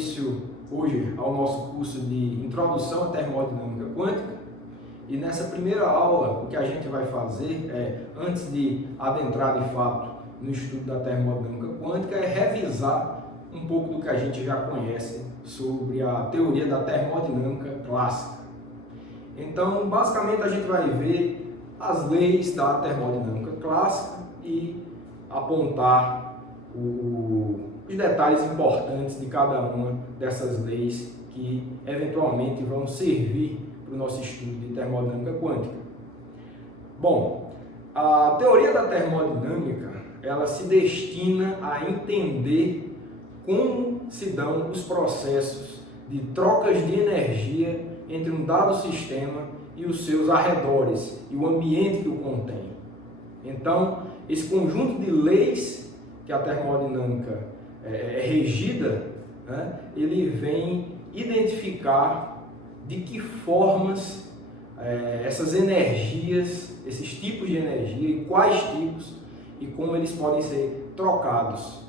início hoje ao nosso curso de Introdução à Termodinâmica Quântica, e nessa primeira aula o que a gente vai fazer é, antes de adentrar de fato no estudo da termodinâmica quântica, é revisar um pouco do que a gente já conhece sobre a teoria da termodinâmica clássica. Então, basicamente a gente vai ver as leis da termodinâmica clássica e apontar os detalhes importantes de cada uma dessas leis que eventualmente vão servir para o nosso estudo de termodinâmica quântica. Bom, a teoria da termodinâmica, ela se destina a entender como se dão os processos de trocas de energia entre um dado sistema e os seus arredores e o ambiente que o contém. Então, esse conjunto de leis que a termodinâmica é regida, né, ele vem identificar de que formas essas energias, esses tipos de energia e quais tipos e como eles podem ser trocados,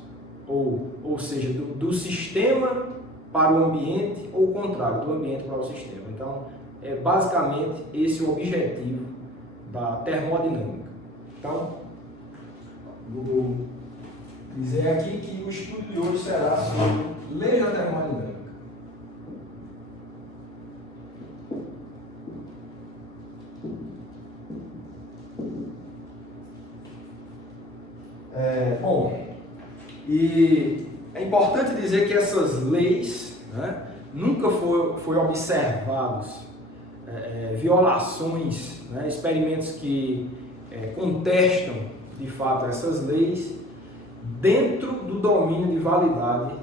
ou seja, do sistema para o ambiente ou o contrário, do ambiente para o sistema. Então, é basicamente esse o objetivo da termodinâmica. Então, vou dizer aqui que o estudo de hoje será sobre leis da termodinâmica. Bom, e é importante dizer que essas leis, né, nunca foi observados violações, né, experimentos que contestam de fato essas leis dentro do domínio de validade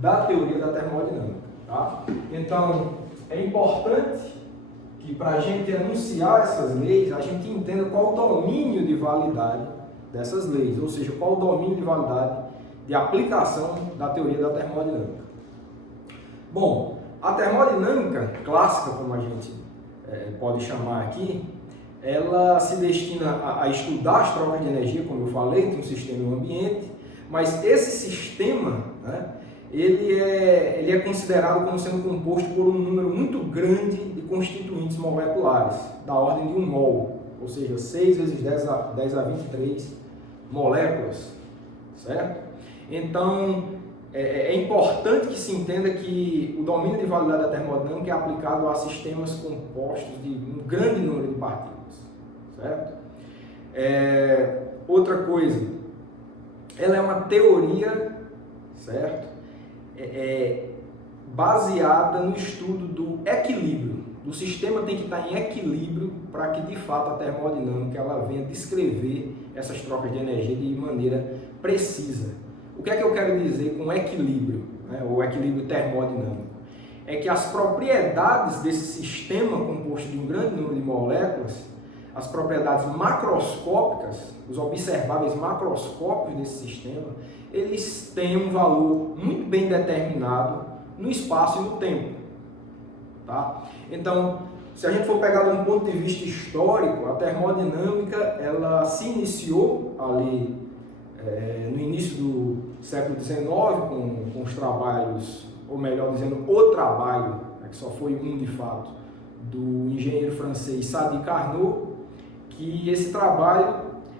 da teoria da termodinâmica. Tá? Então, é importante que para a gente enunciar essas leis, a gente entenda qual o domínio de validade dessas leis, ou seja, qual o domínio de validade de aplicação da teoria da termodinâmica. Bom, a termodinâmica clássica, como a gente pode chamar aqui, ela se destina a estudar as trocas de energia, como eu falei, entre um sistema e um ambiente, mas esse sistema, né, ele é considerado como sendo composto por um número muito grande de constituintes moleculares, da ordem de 1 mol, ou seja, 6 vezes 10 a 23 moléculas, certo? Então, é importante que se entenda que o domínio de validade da termodinâmica é aplicado a sistemas compostos de um grande número de partículas, certo? Outra coisa, ela é uma teoria, certo? Baseada no estudo do equilíbrio. O sistema tem que estar em equilíbrio para que, de fato, a termodinâmica ela venha descrever essas trocas de energia de maneira precisa. O que é que eu quero dizer com equilíbrio, né, ou equilíbrio termodinâmico? É que as propriedades desse sistema composto de um grande número de moléculas, as propriedades macroscópicas, os observáveis macroscópicos desse sistema, eles têm um valor muito bem determinado no espaço e no tempo. Tá? Então, se a gente for pegar de um ponto de vista histórico, a termodinâmica ela se iniciou ali no início do século XIX com os trabalhos, ou melhor dizendo, o trabalho, que só foi um de fato, do engenheiro francês Sadi Carnot, que esse trabalho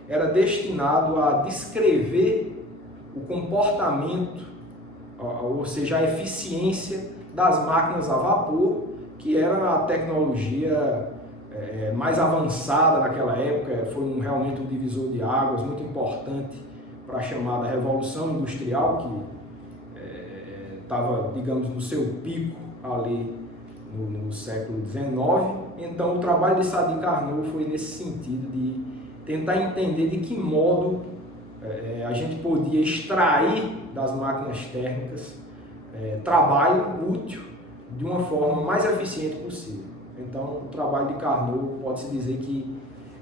era destinado a descrever o comportamento, ou seja, a eficiência das máquinas a vapor, que era a tecnologia mais avançada naquela época, foi realmente um divisor de águas muito importante para a chamada Revolução Industrial, que estava, digamos, no seu pico ali no século XIX. Então, o trabalho de Sadi Carnot foi nesse sentido de tentar entender de que modo a gente podia extrair das máquinas térmicas trabalho útil de uma forma mais eficiente possível. Então, o trabalho de Carnot pode-se dizer que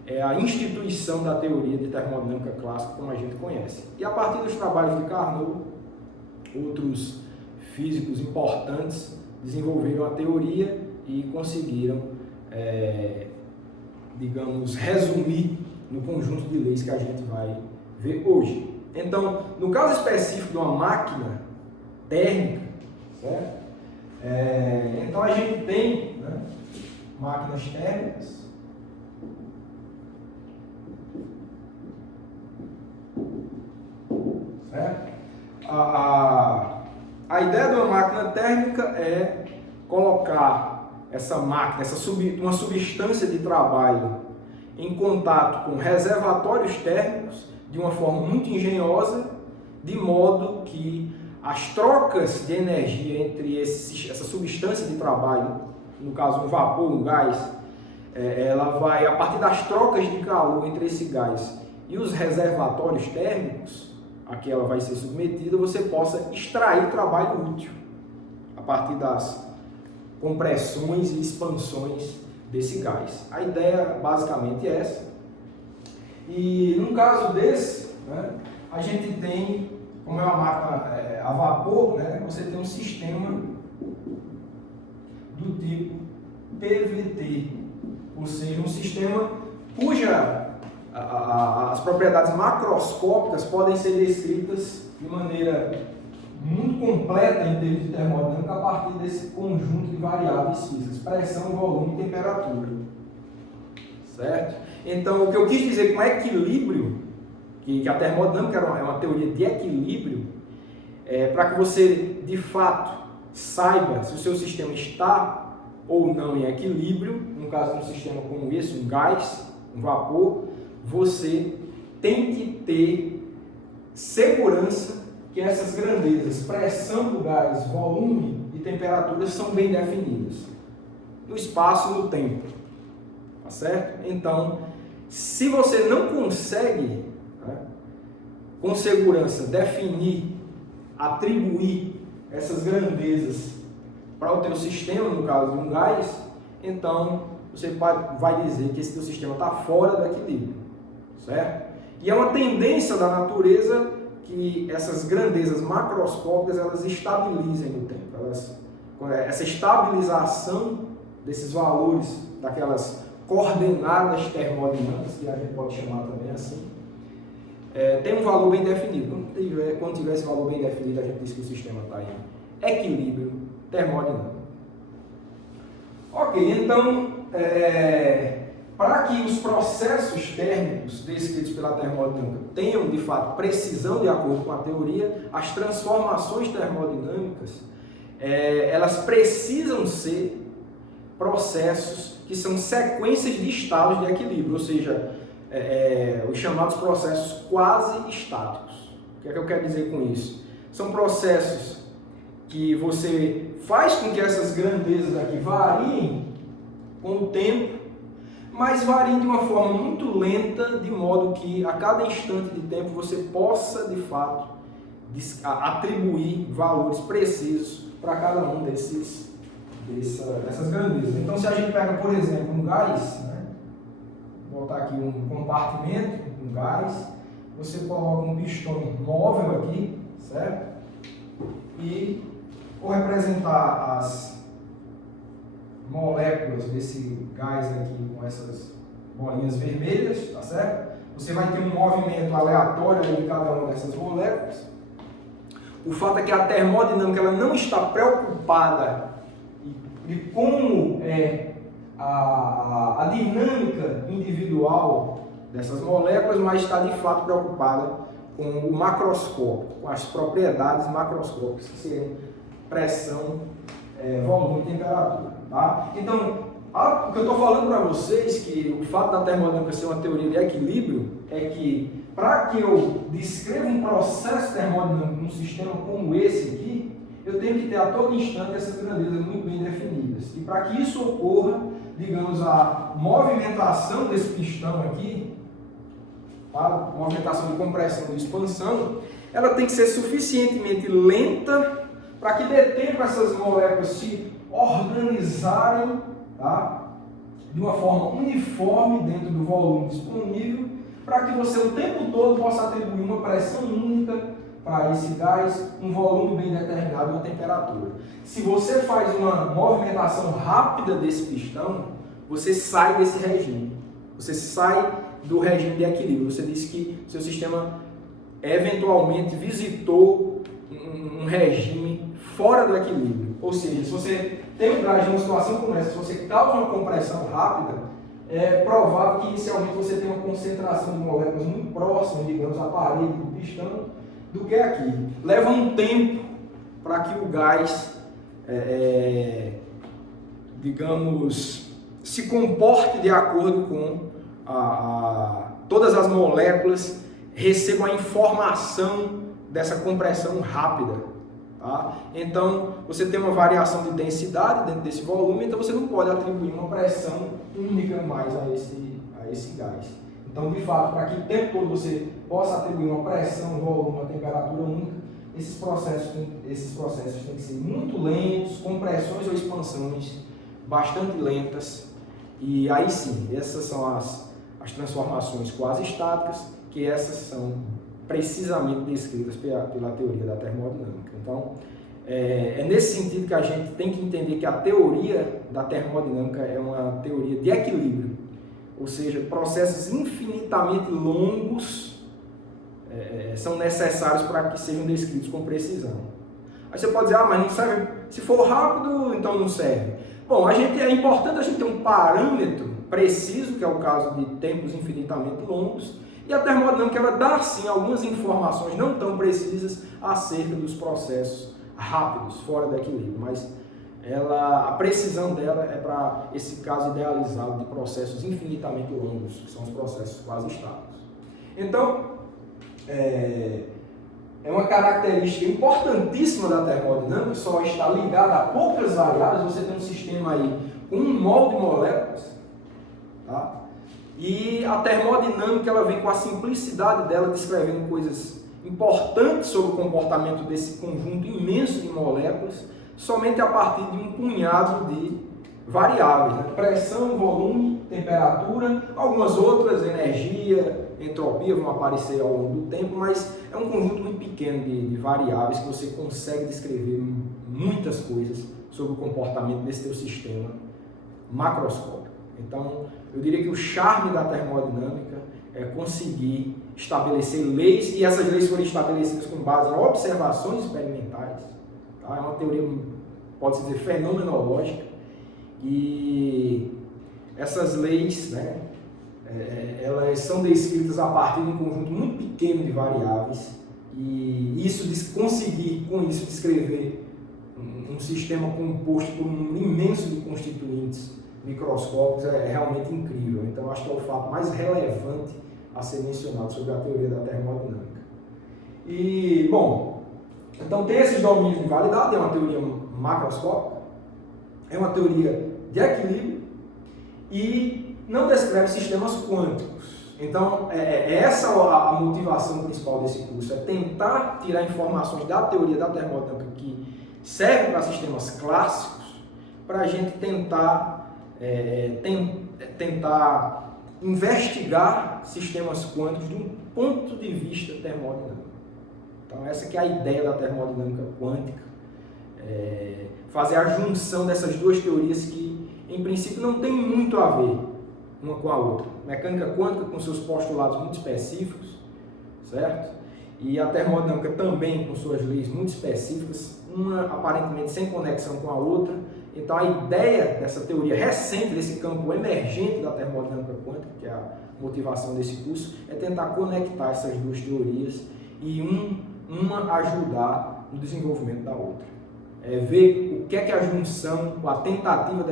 é a instituição da teoria de termodinâmica clássica como a gente conhece. E a partir dos trabalhos de Carnot, outros físicos importantes desenvolveram a teoria e conseguiram, digamos, resumir no conjunto de leis que a gente vai ver hoje. Então, no caso específico de uma máquina térmica, certo? Então a gente tem, né, máquinas térmicas, certo? A ideia de uma máquina térmica é colocar essa máquina, uma substância de trabalho em contato com reservatórios térmicos de uma forma muito engenhosa, de modo que as trocas de energia entre essa substância de trabalho, no caso um vapor, um gás, ela vai, a partir das trocas de calor entre esse gás e os reservatórios térmicos a que ela vai ser submetida, você possa extrair trabalho útil a partir das compressões e expansões desse gás. A ideia basicamente é essa. E num caso desse, né, a gente tem, como é uma máquina a vapor, né, você tem um sistema do tipo PVT, ou seja, um sistema cuja as propriedades macroscópicas podem ser descritas de maneira muito completa em termos de termodinâmica a partir desse conjunto de variáveis físicas, pressão, volume e temperatura. Certo? Então, o que eu quis dizer com equilíbrio, que a termodinâmica é uma teoria de equilíbrio, para que você, de fato, saiba se o seu sistema está ou não em equilíbrio, no caso de um sistema como esse, um gás, um vapor, você tem que ter segurança que essas grandezas, pressão do gás, volume e temperatura são bem definidas no espaço e no tempo, tá certo? Então, se você não consegue, né, com segurança definir, atribuir essas grandezas para o teu sistema, no caso de um gás, então você vai dizer que esse teu sistema está fora do equilíbrio, certo? E é uma tendência da natureza que essas grandezas macroscópicas elas estabilizem no tempo. Essa estabilização desses valores, daquelas coordenadas termodinâmicas, que a gente pode chamar também assim, tem um valor bem definido. Quando tiver esse valor bem definido, a gente diz que o sistema está em equilíbrio termodinâmico. Ok, então, para que os processos térmicos descritos pela termodinâmica tenham, de fato, precisão de acordo com a teoria, as transformações termodinâmicas, elas precisam ser processos que são sequências de estados de equilíbrio, ou seja, os chamados processos quase estáticos. O que é que eu quero dizer com isso? São processos que você faz com que essas grandezas aqui variem com o tempo, mas variem de uma forma muito lenta, de modo que a cada instante de tempo você possa, de fato, atribuir valores precisos para cada um dessas grandezas. Então, se a gente pega, por exemplo, um gás, né? Vou botar aqui um compartimento, um gás, você coloca um pistão móvel aqui, certo? E vou representar as moléculas desse gás aqui com essas bolinhas vermelhas, tá certo? Você vai ter um movimento aleatório em cada uma dessas moléculas. O fato é que a termodinâmica ela não está preocupada de como é a dinâmica individual dessas moléculas, mas está de fato preocupada com o macroscópio, com as propriedades macroscópicas, que seriam pressão, volume e temperatura. Tá? Então, o que eu estou falando para vocês, que o fato da termodinâmica ser uma teoria de equilíbrio, é que para que eu descreva um processo termodinâmico num sistema como esse aqui, eu tenho que ter a todo instante essas grandezas muito bem definidas. E para que isso ocorra, digamos, a movimentação desse pistão aqui, a movimentação de compressão e de expansão, ela tem que ser suficientemente lenta para que dê tempo a essas moléculas se organizarem, tá, de uma forma uniforme dentro do volume disponível, para que você o tempo todo possa atribuir uma pressão única para esse gás, um volume bem determinado e uma temperatura. Se você faz uma movimentação rápida desse pistão, você sai desse regime. Você sai do regime de equilíbrio. Você disse que seu sistema eventualmente visitou um regime fora do equilíbrio. Ou seja, se você tem um gás numa situação como essa, se você causa uma compressão rápida, é provável que inicialmente você tenha uma concentração de moléculas muito próxima, digamos, à parede do pistão, do que aqui. Leva um tempo para que o gás, digamos, se comporte de acordo com todas as moléculas recebam a informação dessa compressão rápida. Tá? Então, você tem uma variação de densidade dentro desse volume, então você não pode atribuir uma pressão única mais a esse gás. Então, de fato, para que o tempo todo você possa atribuir uma pressão, volume, uma temperatura única, esses processos têm que ser muito lentos, compressões ou expansões bastante lentas, e aí sim, essas são as transformações quase estáticas, que essas são precisamente descritas pela teoria da termodinâmica. Então, é nesse sentido que a gente tem que entender que a teoria da termodinâmica é uma teoria de equilíbrio, ou seja, processos infinitamente longos são necessários para que sejam descritos com precisão. Aí você pode dizer, mas não serve, se for rápido, então não serve. Bom, é importante a gente ter um parâmetro preciso, que é o caso de tempos infinitamente longos, e a termodinâmica ela dá sim algumas informações não tão precisas acerca dos processos rápidos, fora do equilíbrio, mas a precisão dela é para esse caso idealizado de processos infinitamente longos, que são os processos quase estáticos. Então, é uma característica importantíssima da termodinâmica, só está ligada a poucas variáveis. Você tem um sistema aí com um molde de moléculas, tá? E a termodinâmica ela vem com a simplicidade dela, descrevendo coisas importantes sobre o comportamento desse conjunto imenso de moléculas, somente a partir de um punhado de variáveis, né? Pressão, volume, temperatura, algumas outras, energia, entropia, vão aparecer ao longo do tempo, mas é um conjunto muito pequeno de variáveis que você consegue descrever muitas coisas sobre o comportamento desse teu sistema macroscópico. Então, eu diria que o charme da termodinâmica é conseguir estabelecer leis, e essas leis foram estabelecidas com base em observações experimentais. Tá? É uma teoria, pode-se dizer, fenomenológica, e essas leis, né, elas são descritas a partir de um conjunto muito pequeno de variáveis, e conseguir com isso descrever um sistema composto por um número imenso de constituintes microscópicos é realmente incrível. Então, acho que é o fato mais relevante a ser mencionado sobre a teoria da termodinâmica. E, bom, então tem esses domínios de validade, é uma teoria macroscópica, é uma teoria de equilíbrio e não descreve sistemas quânticos. Então, essa a motivação principal desse curso, é tentar tirar informações da teoria da termodinâmica que servem para sistemas clássicos, para a gente tentar investigar sistemas quânticos de um ponto de vista termodinâmico. Então, essa que é a ideia da termodinâmica quântica, fazer a junção dessas duas teorias que, em princípio, não tem muito a ver uma com a outra. Mecânica quântica com seus postulados muito específicos, certo? E a termodinâmica também com suas leis muito específicas, uma aparentemente sem conexão com a outra. Então, a ideia dessa teoria recente, desse campo emergente da termodinâmica quântica, que é a motivação desse curso, é tentar conectar essas duas teorias e uma ajudar no desenvolvimento da outra. Ver o que é que a junção, a tentativa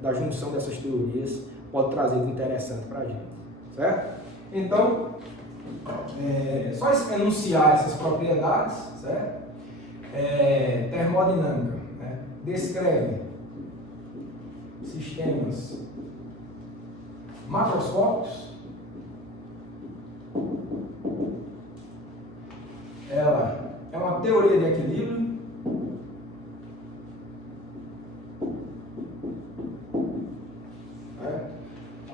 da junção dessas teorias pode trazer de interessante para a gente, certo? Então, só enunciar essas propriedades, certo? Termodinâmica, né? Descreve sistemas macroscópicos. Ela é uma teoria de equilíbrio.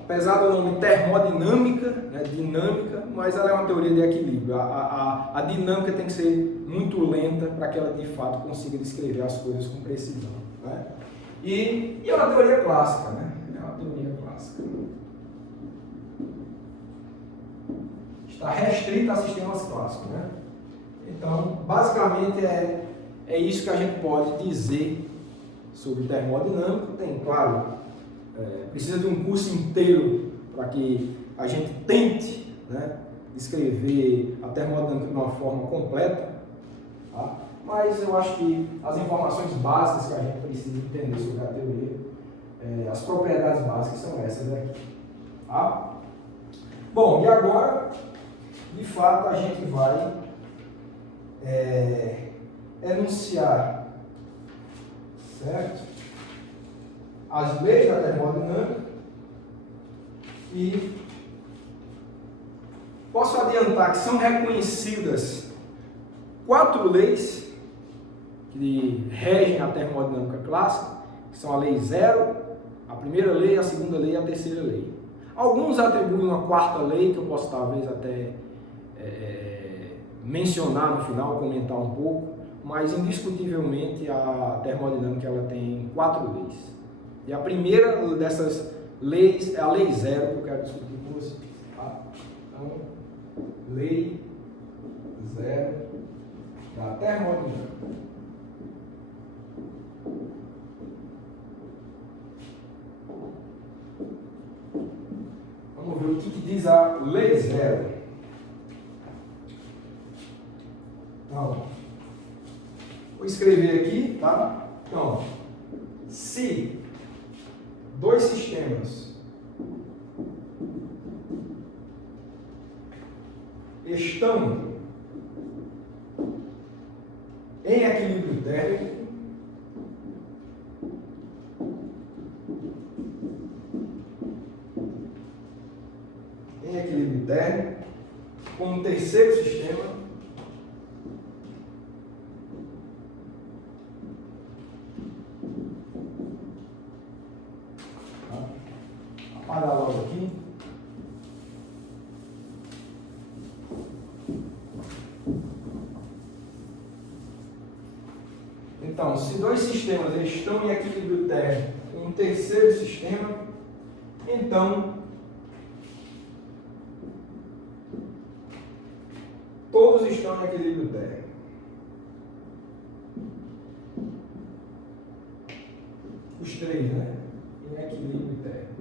Apesar do nome termodinâmica, né, dinâmica, mas ela é uma teoria de equilíbrio. A dinâmica tem que ser muito lenta para que ela de fato consiga descrever as coisas com precisão. Né? E é uma teoria clássica, né? É uma teoria clássica. Está restrita a sistemas clássicos, né? Então, basicamente é isso que a gente pode dizer sobre termodinâmica. Tem, claro, precisa de um curso inteiro para que a gente tente, né, descrever a termodinâmica de uma forma completa, tá? Mas eu acho que as informações básicas que a gente precisa entender sobre a teoria, as propriedades básicas são essas aqui, tá? Bom, e agora, de fato, a gente vai enunciar, certo, as leis da termodinâmica, e posso adiantar que são reconhecidas 4 leis que regem a termodinâmica clássica, que são a lei zero, a primeira lei, a segunda lei e a terceira lei. Alguns atribuem uma 4ª lei, que eu posso talvez até mencionar no final, comentar um pouco, mas indiscutivelmente a termodinâmica ela tem 4 leis. E a primeira dessas leis é a lei zero, que eu quero discutir com você. Tá? Então, lei zero da termodinâmica. Vamos ver o que diz a lei zero. Então, vou escrever aqui, tá? Então, se 2 sistemas estão em equilíbrio térmico, com um terceiro sistema apagar logo aqui. Então, se 2 sistemas estão em equilíbrio térmico com um terceiro sistema, então todos estão em equilíbrio térmico. Os 3, né? Em equilíbrio térmico.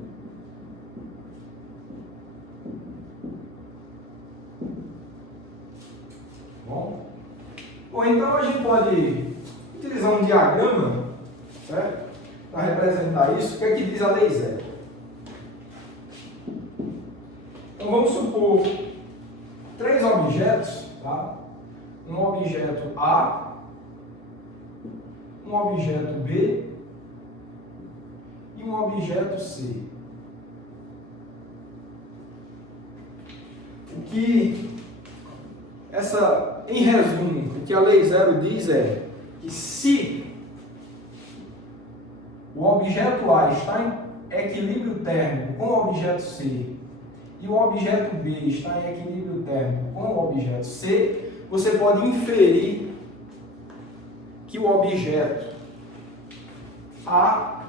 Bom, então a gente pode utilizar um diagrama, certo? Para representar isso. O que é que diz a lei zero? Então vamos supor 3 objetos, tá? Um objeto A, um objeto B e um objeto C. Em resumo, o que a lei zero diz é que se o objeto A está em equilíbrio térmico com o objeto C e o objeto B está em equilíbrio térmico com o objeto C, você pode inferir que o objeto A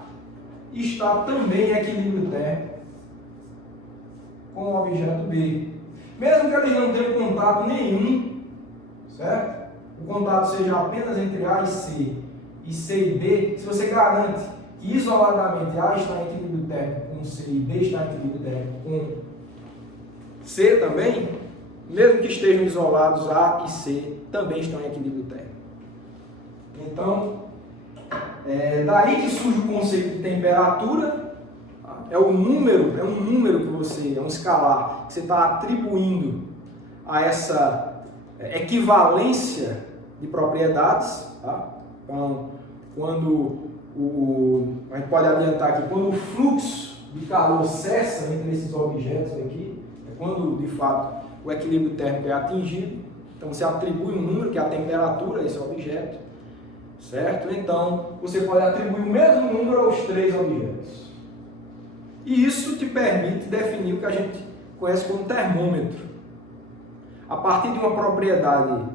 está também em equilíbrio térmico com o objeto B. Mesmo que eles não tenham contato nenhum, certo? O contato seja apenas entre A e C e B, se você garante que isoladamente A está em equilíbrio térmico com C e B está em equilíbrio térmico com C também, mesmo que estejam isolados, A e C também estão em equilíbrio térmico. Então, daí que surge o conceito de temperatura. É um número que você, é um escalar que você está atribuindo a essa equivalência de propriedades. Tá? Então, quando a gente pode adiantar aqui, quando o fluxo de calor cessa entre esses objetos aqui, é quando de fato o equilíbrio térmico é atingido. Então você atribui um número que é a temperatura a esse objeto, certo? Então você pode atribuir o mesmo número aos 3 objetos. E isso te permite definir o que a gente conhece como termômetro. A partir de uma propriedade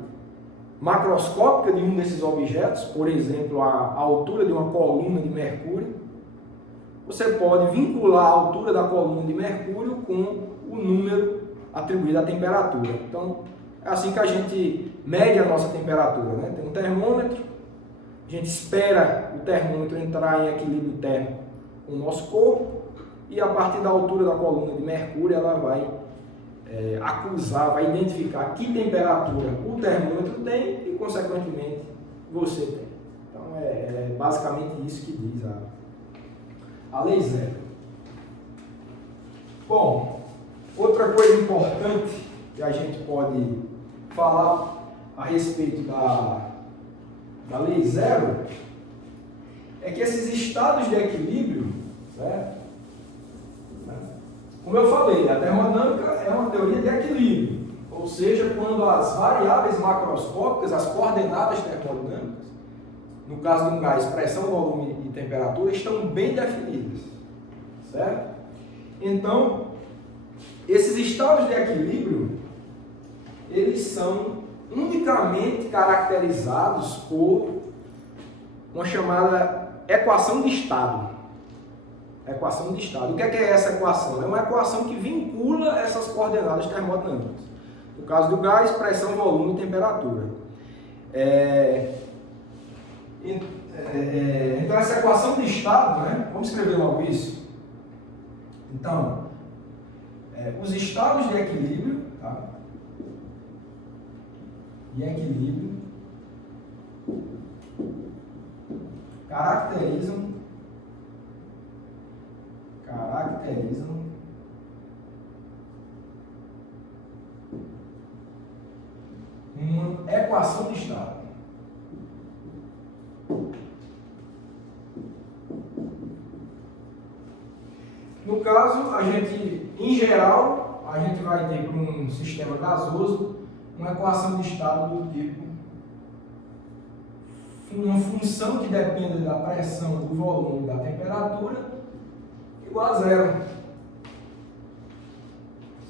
macroscópica de um desses objetos, por exemplo, a altura de uma coluna de mercúrio, você pode vincular a altura da coluna de mercúrio com o número atribuído à temperatura. Então, é assim que a gente mede a nossa temperatura, né? Tem um termômetro, A gente espera o termômetro entrar em equilíbrio térmico com o nosso corpo e a partir da altura da coluna de mercúrio ela vai acusar, vai identificar que temperatura o termômetro tem e, consequentemente, você tem. Então, é basicamente isso que diz a lei zero. Bom, outra coisa importante que a gente pode falar a respeito da lei zero é que esses estados de equilíbrio, certo? Como eu falei, a termodinâmica é uma teoria de equilíbrio, ou seja, quando as variáveis macroscópicas, as coordenadas termodinâmicas, no caso de um gás, pressão, volume e temperatura, estão bem definidas, certo? Então, esses estados de equilíbrio, eles são unicamente caracterizados por uma chamada equação de estado. Equação de estado. O que é essa equação? É uma equação que vincula essas coordenadas termodinâmicas. No caso do gás, pressão, volume e temperatura. Então, essa equação de estado, né? Vamos escrever logo isso. Então, os estados de equilíbrio, tá? De equilíbrio caracterizam uma equação de estado. No caso, a gente, em geral, a gente vai ter para um sistema gasoso uma equação de estado do tipo uma função que depende da pressão, do volume e da temperatura igual a zero.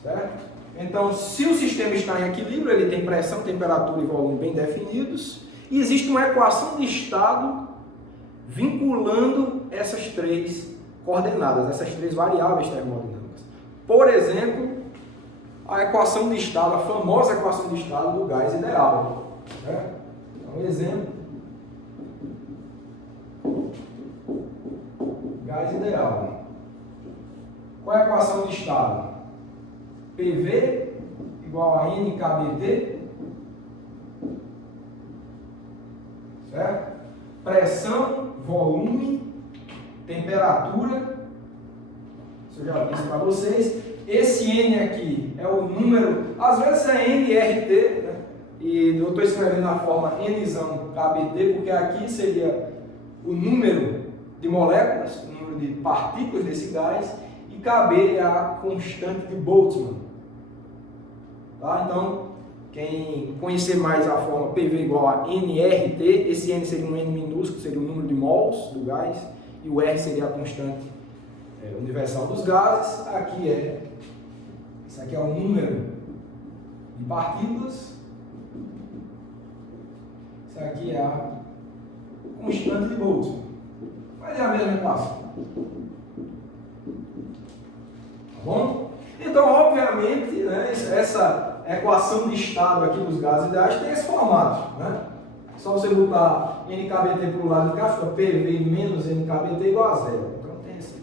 Certo? Então, se o sistema está em equilíbrio, ele tem pressão, temperatura e volume bem definidos, e existe uma equação de estado vinculando essas três coordenadas, essas três variáveis termodinâmicas. Por exemplo, a equação de estado, a famosa equação de estado do gás ideal. Certo? Então, exemplo. Gás ideal. Qual é a equação de estado? PV igual a NKBT, certo? Pressão, volume, temperatura, isso eu já disse para vocês. Esse N aqui é o número, às vezes é NRT, né? E eu estou escrevendo na forma Nzão KBT, porque aqui seria o número de moléculas, o número de partículas desse gás, e KB é a constante de Boltzmann. Tá? Então, quem conhecer mais a forma PV igual a NRT, esse N seria um N minúsculo, seria o número de mols do gás, e o R seria a constante universal dos gases. Isso aqui é o número de partículas, isso aqui é a constante de Boltzmann. Mas é a mesma equação. Tá bom? Então, obviamente, né, essa equação de estado aqui dos gases ideais tem esse formato. Né? Só você botar NKBT para o lado de cá, fica PV menos NKBT igual a zero. Então, tem esse.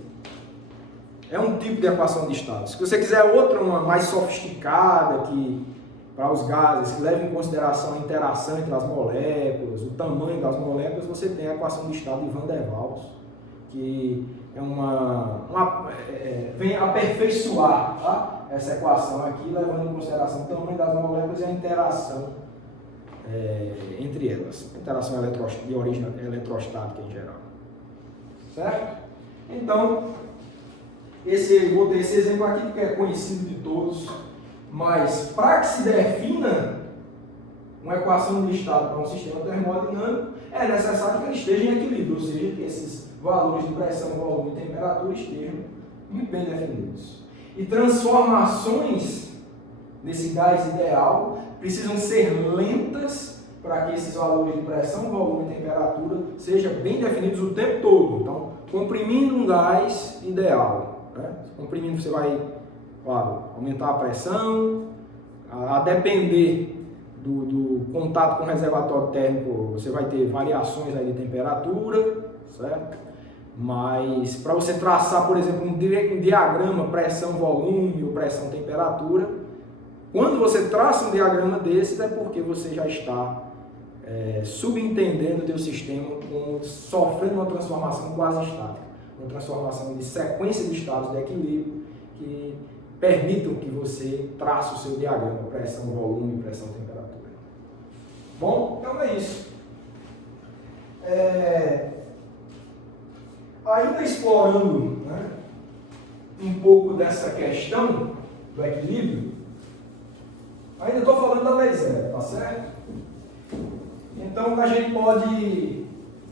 É um tipo de equação de estado. Se você quiser outra, uma mais sofisticada, que para os gases, que leva em consideração a interação entre as moléculas, o tamanho das moléculas, você tem a equação de estado de Van der Waals, que é vem aperfeiçoar, tá? Essa equação aqui, levando em consideração o tamanho das moléculas e a interação entre elas, interação de origem eletrostática em geral. Certo? Então, vou ter esse exemplo aqui que é conhecido de todos, mas para que se defina uma equação de estado para um sistema termodinâmico, é necessário que ele esteja em equilíbrio, ou seja, que esses valores de pressão, volume e temperatura estejam muito bem definidos. E transformações nesse gás ideal precisam ser lentas para que esses valores de pressão, volume e temperatura sejam bem definidos o tempo todo. Então, comprimindo um gás ideal, né? Comprimindo você vai, claro, aumentar a pressão, a depender do contato com o reservatório térmico, você vai ter variações aí de temperatura, certo? Mas para você traçar, por exemplo, um diagrama pressão-volume ou pressão-temperatura, quando você traça um diagrama desses é porque você já está subentendendo o teu sistema como sofrendo uma transformação quase estática, uma transformação de sequência de estados de equilíbrio que permitam que você trace o seu diagrama pressão-volume, pressão-temperatura. Bom, então é isso. Ainda explorando, né, um pouco dessa questão do equilíbrio, ainda estou falando da lei zero, tá certo? Então a gente pode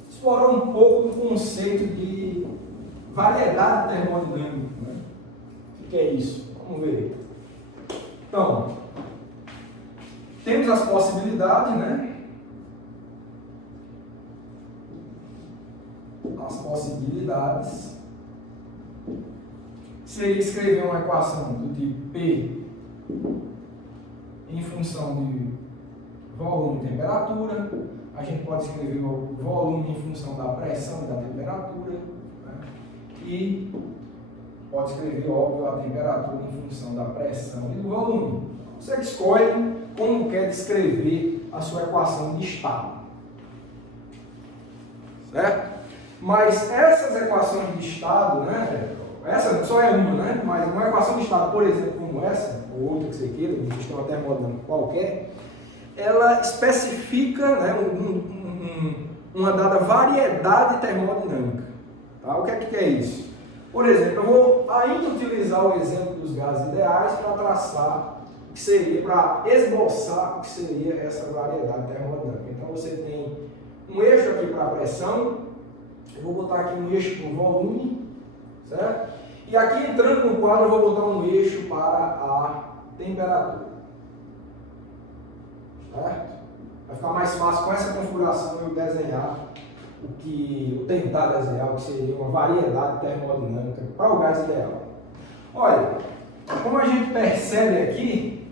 explorar um pouco do conceito de variedade termodinâmica, né? O que é isso? Vamos ver. Então, temos as possibilidades, né? As possibilidades seria escrever uma equação do tipo P em função de volume e temperatura. A gente pode escrever o volume em função da pressão e da temperatura, né? E pode escrever, óbvio, a temperatura em função da pressão e do volume. Você escolhe como quer descrever a sua equação de estado, certo? Mas essas equações de estado, né, essa só é uma, né, mas uma equação de estado, por exemplo, como essa, ou outra que você queira, um sistema termodinâmico qualquer, ela especifica, né, uma dada variedade termodinâmica. Tá? O que é isso? Por exemplo, eu vou ainda utilizar o exemplo dos gases ideais para traçar o que seria, para esboçar o que seria essa variedade termodinâmica. Então você tem um eixo aqui para a pressão. Eu vou botar aqui um eixo para o volume, certo? E aqui entrando no quadro eu vou botar um eixo para a temperatura, certo? Vai ficar mais fácil com essa configuração eu desenhar ou tentar desenhar o que seria uma variedade termodinâmica para o gás ideal. Olha, como a gente percebe aqui,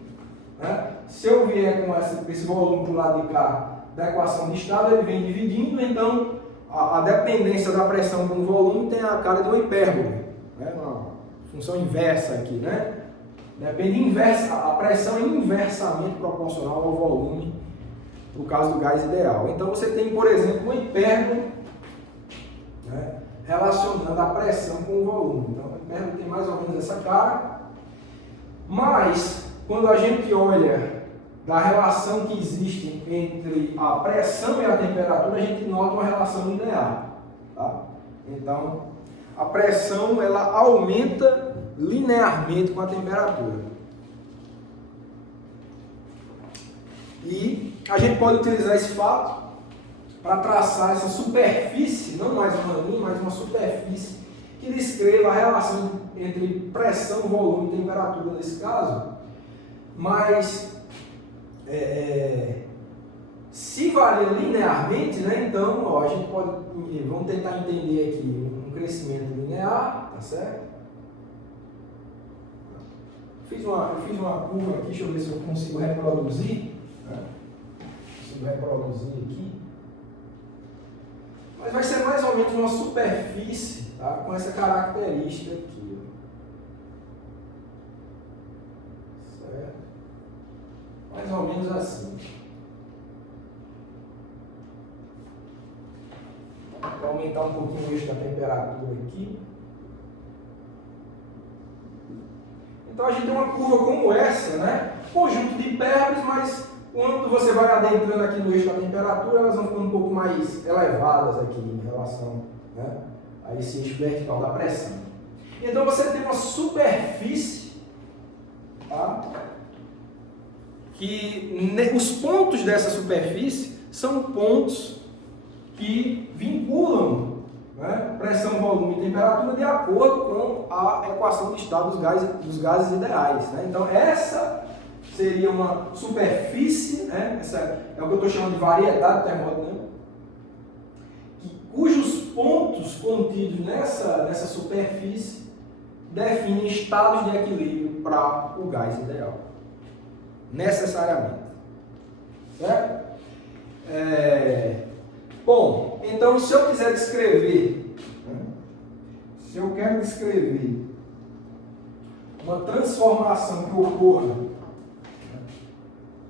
né, se eu vier com esse volume para o lado de cá da equação de estado, ele vem dividindo, então a dependência da pressão com o volume tem a cara de uma hipérbole, né? Uma função inversa aqui, né? Depende inversa, a pressão é inversamente proporcional ao volume, no caso do gás ideal. Então você tem, por exemplo, uma hipérbole, né, relacionando a pressão com o volume. Então a hipérbole tem mais ou menos essa cara, mas quando a gente olha da relação que existe entre a pressão e a temperatura, a gente nota uma relação linear, tá? Então, a pressão ela aumenta linearmente com a temperatura. E a gente pode utilizar esse fato para traçar essa superfície, não mais uma linha, mas uma superfície que descreva a relação entre pressão, volume e temperatura nesse caso. Mas se varia linearmente, né, então ó, a gente pode, vamos tentar entender aqui um crescimento linear, tá certo? Eu fiz uma curva aqui, deixa eu ver se eu consigo reproduzir, né? Consigo reproduzir aqui, mas vai ser mais ou menos uma superfície, tá, com essa característica aqui, certo? Mais ou menos assim. Vou aumentar um pouquinho o eixo da temperatura aqui. Então a gente tem uma curva como essa, né? Conjunto de hipérboles, mas quando você vai adentrando aqui no eixo da temperatura, elas vão ficando um pouco mais elevadas aqui em relação, né, a esse eixo vertical da pressão. Então você tem uma superfície, tá, que os pontos dessa superfície são pontos que vinculam, né, pressão, volume e temperatura de acordo com a equação de estado dos gases ideais, né? Então essa seria uma superfície, né? Essa é o que eu estou chamando de variedade termodinâmica, cujos pontos contidos nessa superfície definem estados de equilíbrio para o gás ideal, necessariamente. certo? Bom, então se eu quiser descrever, né? Se eu quero descrever uma transformação que ocorra, né?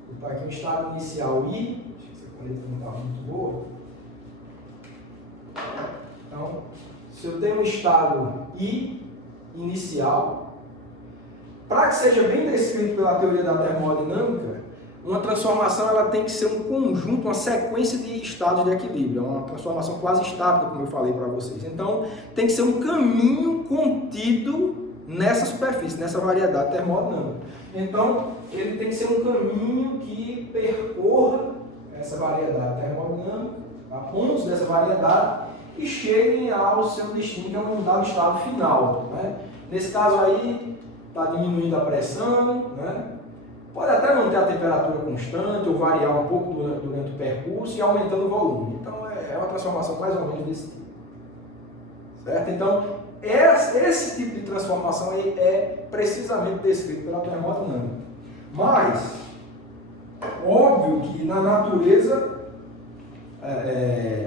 Vou botar aqui um estado inicial I, acho que essa caneta não está muito boa. Então, se eu tenho um estado I inicial, para que seja bem descrito pela teoria da termodinâmica, uma transformação ela tem que ser um conjunto, uma sequência de estados de equilíbrio, uma transformação quase estática, como eu falei para vocês. Então, tem que ser um caminho contido nessa superfície, nessa variedade termodinâmica. Então, ele tem que ser um caminho que percorra essa variedade termodinâmica, a pontos dessa variedade, e cheguem ao seu destino, que é um dado estado final, né? Nesse caso aí, está diminuindo a pressão, né? Pode até manter a temperatura constante ou variar um pouco durante o percurso e aumentando o volume. Então, é uma transformação mais ou menos desse tipo. Certo? Então, esse tipo de transformação aí é precisamente descrito pela termodinâmica. Mas, óbvio que na natureza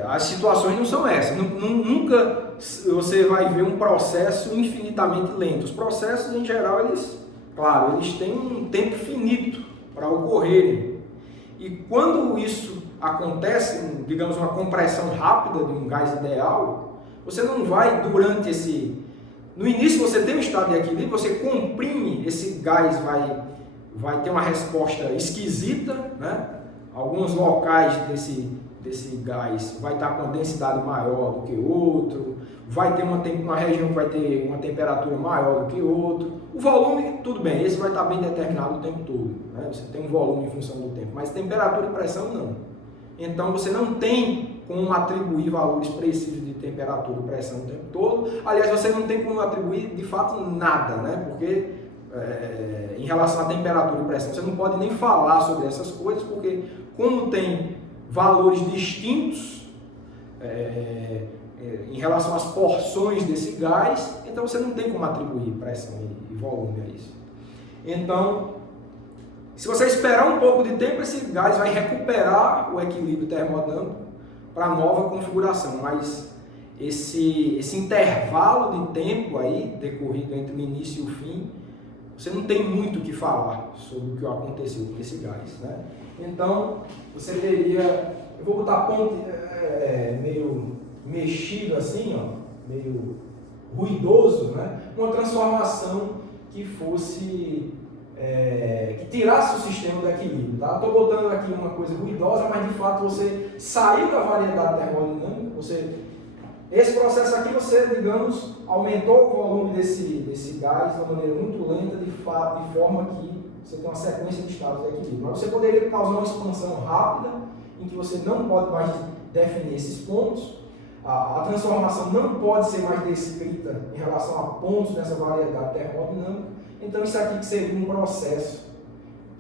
as situações não são essas. Nunca você vai ver um processo infinitamente lento. Os processos, em geral, eles têm um tempo finito para ocorrerem. E quando isso acontece, digamos, uma compressão rápida de um gás ideal, você não vai durante esse... No início você tem um estado de equilíbrio, você comprime, esse gás vai ter uma resposta esquisita, né? Alguns locais desse gás vai estar com uma densidade maior do que outro, vai ter uma região que vai ter uma temperatura maior do que outro. O volume, tudo bem, esse vai estar bem determinado o tempo todo, né? Você tem um volume em função do tempo, mas temperatura e pressão não. Então você não tem como atribuir valores precisos de temperatura e pressão o tempo todo. Aliás, você não tem como atribuir de fato nada, né? Porque em relação à temperatura e pressão, você não pode nem falar sobre essas coisas, porque como tem valores distintos em relação às porções desse gás, então você não tem como atribuir pressão e volume a isso. Então, se você esperar um pouco de tempo, esse gás vai recuperar o equilíbrio termodinâmico para a nova configuração, mas esse intervalo de tempo aí, decorrido entre o início e o fim, você não tem muito o que falar sobre o que aconteceu com esse gás, né? Então, você teria, eu vou botar ponto meio mexido assim, ó, meio ruidoso, né? Uma transformação que fosse, que tirasse o sistema do equilíbrio, tá? Estou botando aqui uma coisa ruidosa, mas de fato você saiu da variedade termodinâmica, esse processo aqui você, digamos, aumentou o volume desse gás de uma maneira muito lenta, de forma que você tem uma sequência de estados de equilíbrio. Mas você poderia causar uma expansão rápida, em que você não pode mais definir esses pontos. A transformação não pode ser mais descrita em relação a pontos dessa variedade termodinâmica. Então isso aqui que seria um processo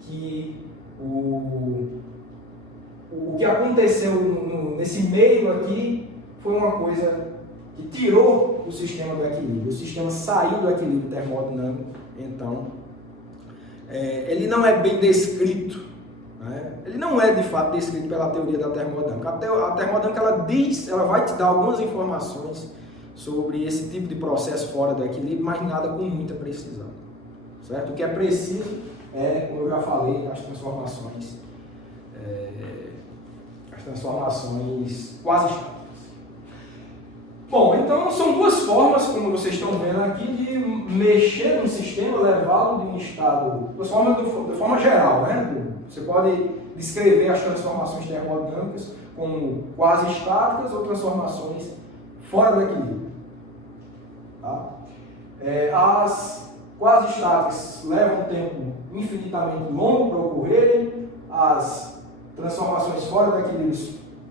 que o que aconteceu nesse meio aqui foi uma coisa que tirou o sistema do equilíbrio. O sistema saiu do equilíbrio termodinâmico, então ele não é bem descrito, né? Ele não é de fato descrito pela teoria da termodinâmica. A termodinâmica ela vai te dar algumas informações sobre esse tipo de processo fora do equilíbrio, mas nada com muita precisão, certo? O que é preciso como eu já falei, as transformações quase estáticas. Bom, então são duas formas, como vocês estão vendo aqui, de mexer no sistema, levá-lo de um estado, duas formas de forma geral, né? Você pode descrever as transformações termodinâmicas como quase estáticas ou transformações fora do equilíbrio. Tá? As quase estáticas levam um tempo infinitamente longo para ocorrerem, as transformações fora do equilíbrio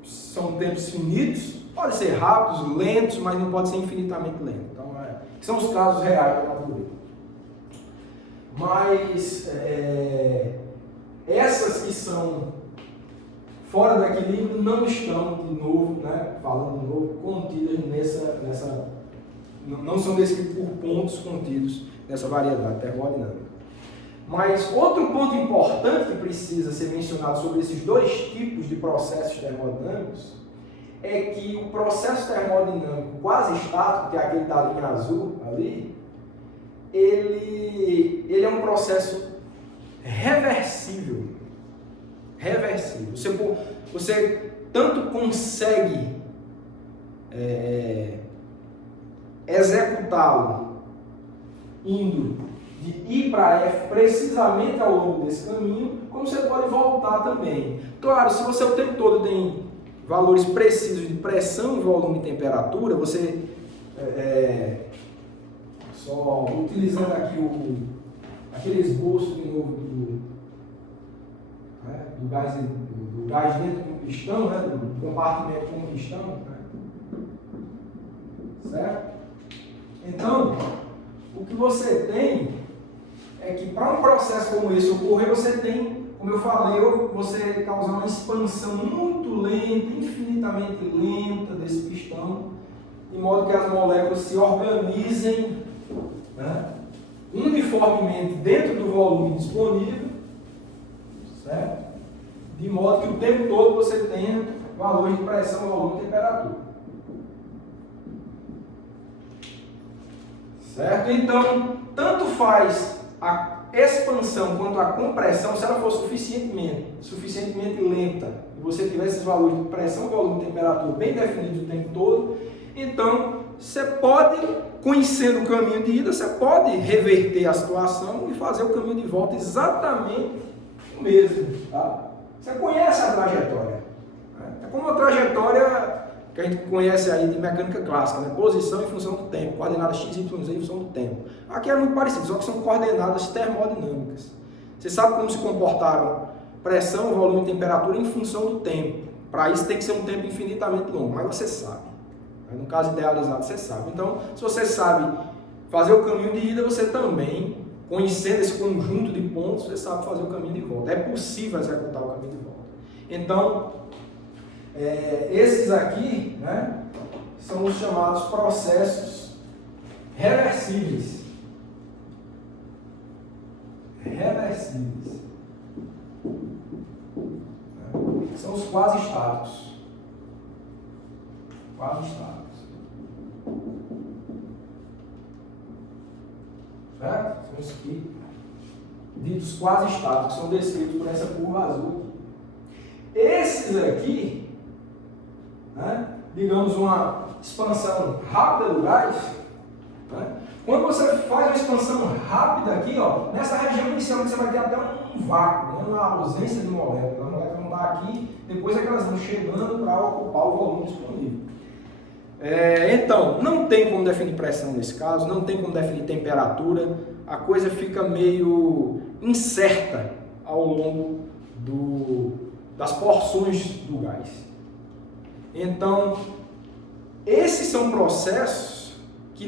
são tempos finitos, podem ser rápidos, lentos, mas não pode ser infinitamente lento. Então, são os casos reais da natureza. Mas essas que são fora do equilíbrio não estão, de novo, né, falando de novo, contidas não são descritos por pontos contidos nessa variedade termodinâmica. Mas outro ponto importante que precisa ser mencionado sobre esses dois tipos de processos termodinâmicos é que o processo termodinâmico quase estático, que é aquele da linha azul ali, ele é um processo reversível. Reversível. Você tanto consegue executá-lo indo de I para F precisamente ao longo desse caminho, como você pode voltar também. Claro, se você o tempo todo tem valores precisos de pressão, volume e temperatura, você só utilizando aqui aquele esboço de novo do gás dentro do pistão, do compartimento com o pistão, certo? Então, o que você tem é que para um processo como esse ocorrer, você tem, como eu falei, você causar uma expansão muito lenta, infinitamente lenta desse pistão, de modo que as moléculas se organizem uniformemente dentro do volume disponível, certo? De modo que o tempo todo você tenha valores de pressão, volume e temperatura. Certo? Então, tanto faz a expansão quanto a compressão, se ela for suficientemente lenta, e você tiver esses valores de pressão, volume e temperatura bem definidos o tempo todo, então você pode, conhecendo o caminho de ida, você pode reverter a situação e fazer o caminho de volta exatamente o mesmo. Tá? Você conhece a trajetória. É como a trajetória que a gente conhece aí de mecânica clássica, posição em função do tempo, coordenadas x, y, z em função do tempo. Aqui é muito parecido, só que são coordenadas termodinâmicas. Você sabe como se comportaram pressão, volume e temperatura em função do tempo. Para isso tem que ser um tempo infinitamente longo, mas você sabe. No caso idealizado, você sabe. Então, se você sabe fazer o caminho de ida, você também, conhecendo esse conjunto de pontos, você sabe fazer o caminho de volta. É possível executar o caminho de volta. Então, esses aqui, são os chamados processos reversíveis. São os quase estáticos. Certo? São os que, ditos quase estáticos, são descritos por essa curva azul. Esses aqui, digamos uma expansão rápida do gás, quando você faz uma expansão rápida aqui, nessa região inicial você vai ter até um vácuo, uma ausência de moléculas. As moléculas vão estar aqui, depois é que elas vão chegando para ocupar o volume disponível. Então, não tem como definir pressão nesse caso, não tem como definir temperatura, a coisa fica meio incerta ao longo das porções do gás. Então, esses são processos que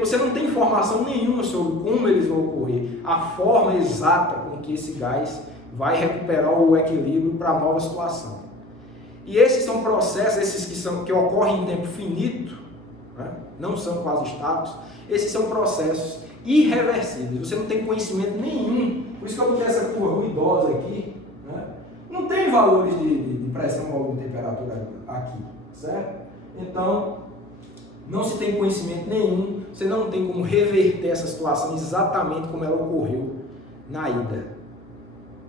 você não tem informação nenhuma sobre como eles vão ocorrer, a forma exata com que esse gás vai recuperar o equilíbrio para a nova situação. E esses são processos, que ocorrem em tempo finito, não são quase estáticos, esses são processos irreversíveis, você não tem conhecimento nenhum, por isso que eu botei essa curva ruidosa aqui, não tem valores de pressão, volume e temperatura aqui, certo? Então, não se tem conhecimento nenhum, você não tem como reverter essa situação exatamente como ela ocorreu na ida,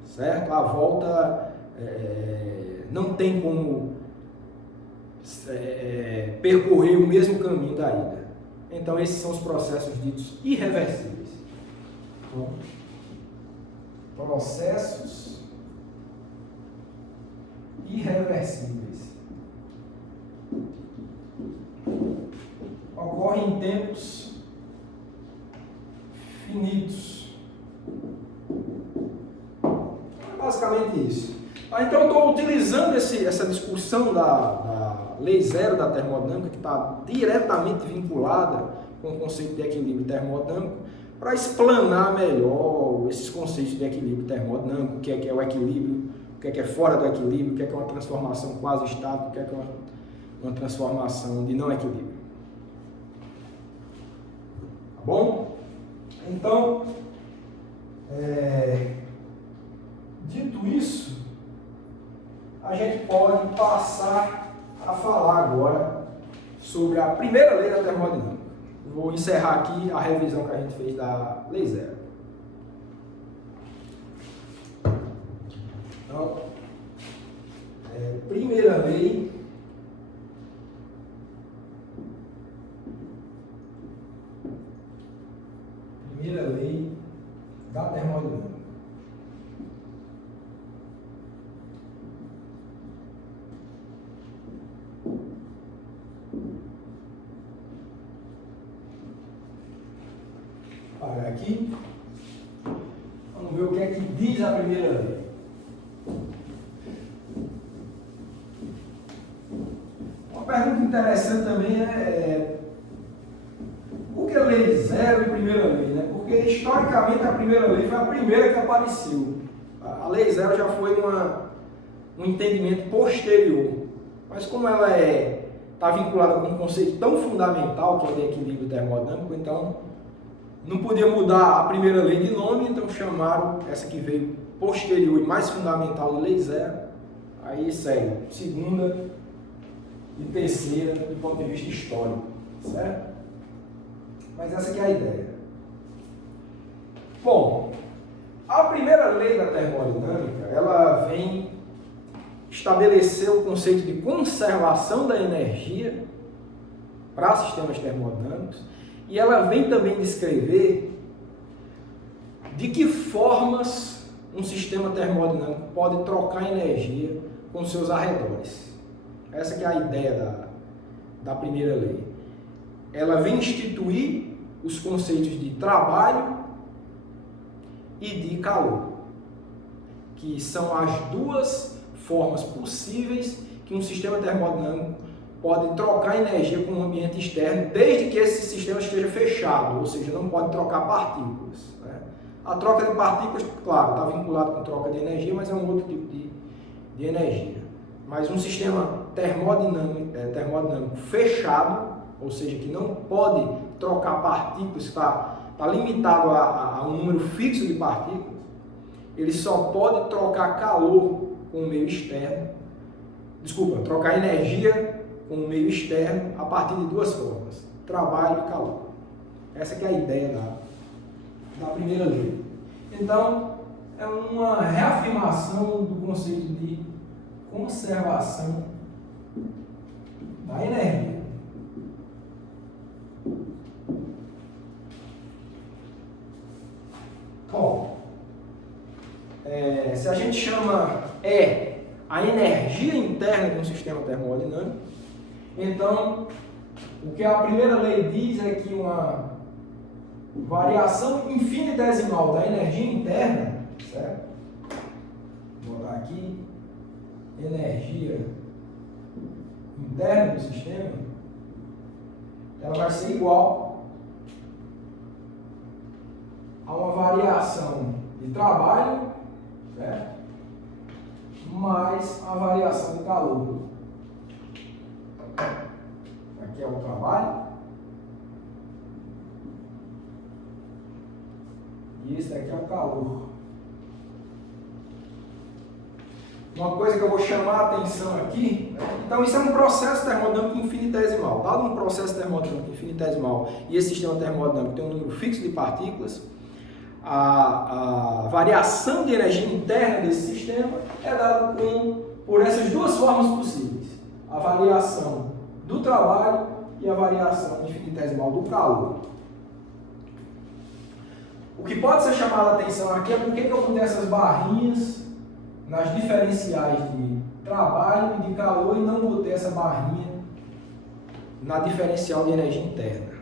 certo? A volta não tem como percorrer o mesmo caminho da ida. Então, esses são os processos ditos irreversíveis. Bom, processos irreversíveis ocorrem em tempos finitos. É basicamente isso. Então, eu estou utilizando essa discussão da lei zero da termodinâmica, que está diretamente vinculada com o conceito de equilíbrio termodinâmico, para explanar melhor esses conceitos de equilíbrio termodinâmico, o que é o equilíbrio, o que é fora do equilíbrio, o que é uma transformação quase estática, o que é uma transformação de não equilíbrio. Tá bom? Então, a gente pode passar a falar agora sobre a primeira lei da termodinâmica. Vou encerrar aqui a revisão que a gente fez da lei zero. Então, primeira lei da termodinâmica. Parar aqui. Vamos ver o que é que diz a primeira lei. Uma pergunta interessante também o que é lei zero e primeira lei, né? Porque historicamente a primeira lei foi a primeira que apareceu. A lei zero já foi um entendimento posterior. Mas como ela está vinculada com um conceito tão fundamental que é o de equilíbrio termodinâmico, então não podia mudar a primeira lei de nome, então chamaram essa que veio posterior e mais fundamental de lei zero. Aí segue segunda e terceira do ponto de vista histórico, certo? Mas essa que é a ideia. Bom, a primeira lei da termodinâmica, ela vem estabelecer o conceito de conservação da energia para sistemas termodinâmicos e ela vem também descrever de que formas um sistema termodinâmico pode trocar energia com seus arredores. Essa que é a ideia da primeira lei. Ela vem instituir os conceitos de trabalho e de calor, que são as duas formas possíveis que um sistema termodinâmico pode trocar energia com o ambiente externo, desde que esse sistema esteja fechado, ou seja, não pode trocar partículas, né? A troca de partículas, claro, está vinculada com troca de energia, mas é um outro tipo de energia. Mas um sistema termodinâmico fechado, ou seja, que não pode trocar partículas, está limitado a um número fixo de partículas, ele só pode trocar calor com o meio externo, trocar energia com o meio externo a partir de duas formas, trabalho e calor. Essa que é a ideia da primeira lei. Então, é uma reafirmação do conceito de conservação da energia. Bom, se a gente chama a energia interna de um sistema termodinâmico, então o que a primeira lei diz é que uma variação infinitesimal da energia interna, certo? Vou botar aqui, energia interna do sistema, ela vai ser igual a uma variação de trabalho, certo? Mais a variação de calor. Aqui é o trabalho. E esse daqui é o calor. Uma coisa que eu vou chamar a atenção aqui, então isso é um processo termodinâmico infinitesimal. Dado um processo termodinâmico infinitesimal e esse sistema termodinâmico tem um número fixo de partículas, a variação de energia interna desse sistema é dada por essas duas formas possíveis. A variação do trabalho e a variação infinitesimal do calor. O que pode ser chamado a atenção aqui é por que eu botei essas barrinhas nas diferenciais de trabalho e de calor e não botei essa barrinha na diferencial de energia interna.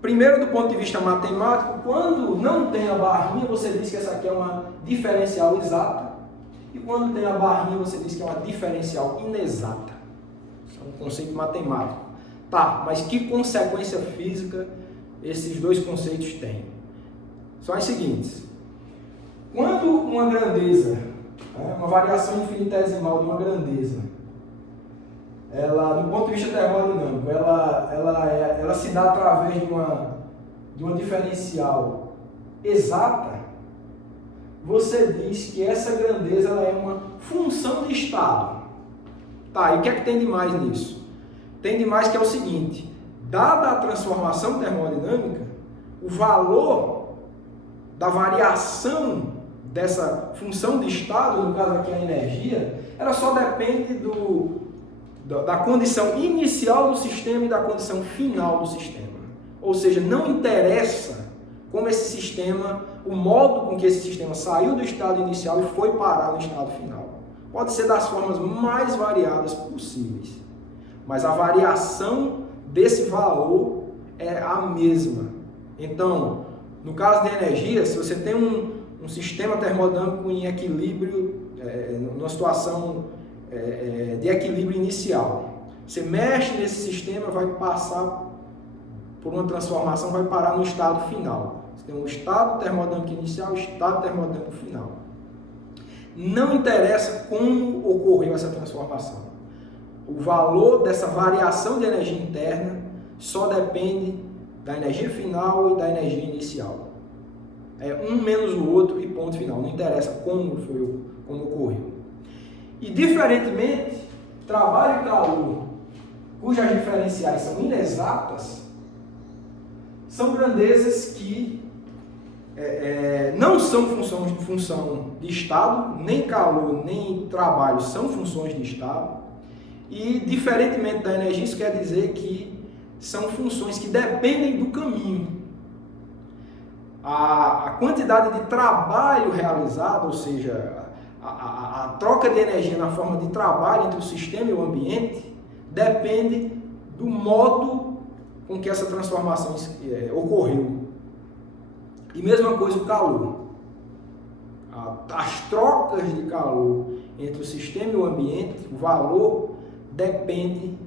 Primeiro, do ponto de vista matemático, quando não tem a barrinha, você diz que essa aqui é uma diferencial exata, e quando tem a barrinha, você diz que é uma diferencial inexata. Isso é um conceito matemático. Tá, mas que consequência física esses dois conceitos têm? São as seguintes. Quando uma grandeza, uma variação infinitesimal de uma grandeza, ela, do ponto de vista termodinâmico, ela se dá através de uma diferencial exata, você diz que essa grandeza ela é uma função de estado. Tá, e o que é que tem de mais nisso? Tem de mais que é o seguinte, dada a transformação termodinâmica, o valor da variação dessa função de estado, no caso aqui a energia, ela só depende da condição inicial do sistema e da condição final do sistema. Ou seja, não interessa como esse sistema, o modo com que esse sistema saiu do estado inicial e foi parar no estado final. Pode ser das formas mais variadas possíveis, mas a variação desse valor é a mesma. Então, no caso de energia, se você tem um sistema termodinâmico em equilíbrio, numa situação de equilíbrio inicial, você mexe nesse sistema, vai passar por uma transformação, vai parar no estado final. Você tem um estado termodinâmico inicial e estado termodinâmico final. Não interessa como ocorreu essa transformação. O valor dessa variação de energia interna só depende da energia final e da energia inicial. É um menos o outro e ponto final. Não interessa como ocorreu. E diferentemente, trabalho e calor, cujas diferenciais são inexatas, são grandezas que não são função de estado, nem calor, nem trabalho são funções de estado, e diferentemente da energia, isso quer dizer que são funções que dependem do caminho. A quantidade de trabalho realizado, ou seja, a troca de energia na forma de trabalho entre o sistema e o ambiente, depende do modo com que essa transformação ocorreu. E mesma coisa o calor. As trocas de calor entre o sistema e o ambiente, o valor depende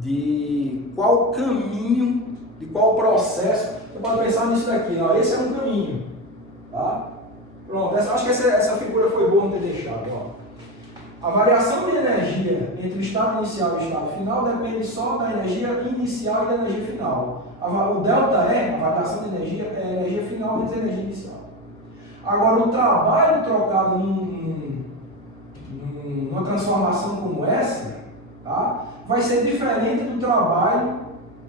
de qual caminho, de qual processo. Você pode pensar nisso daqui, ó. Esse é um caminho. Tá? Pronto, acho que essa figura foi boa não ter deixado. Ó. A variação de energia entre o estado inicial e o estado final depende só da energia inicial e da energia final. O delta E, a variação de energia, é a energia final vezes a energia inicial. Agora, o trabalho trocado numa transformação como essa, tá, vai ser diferente do trabalho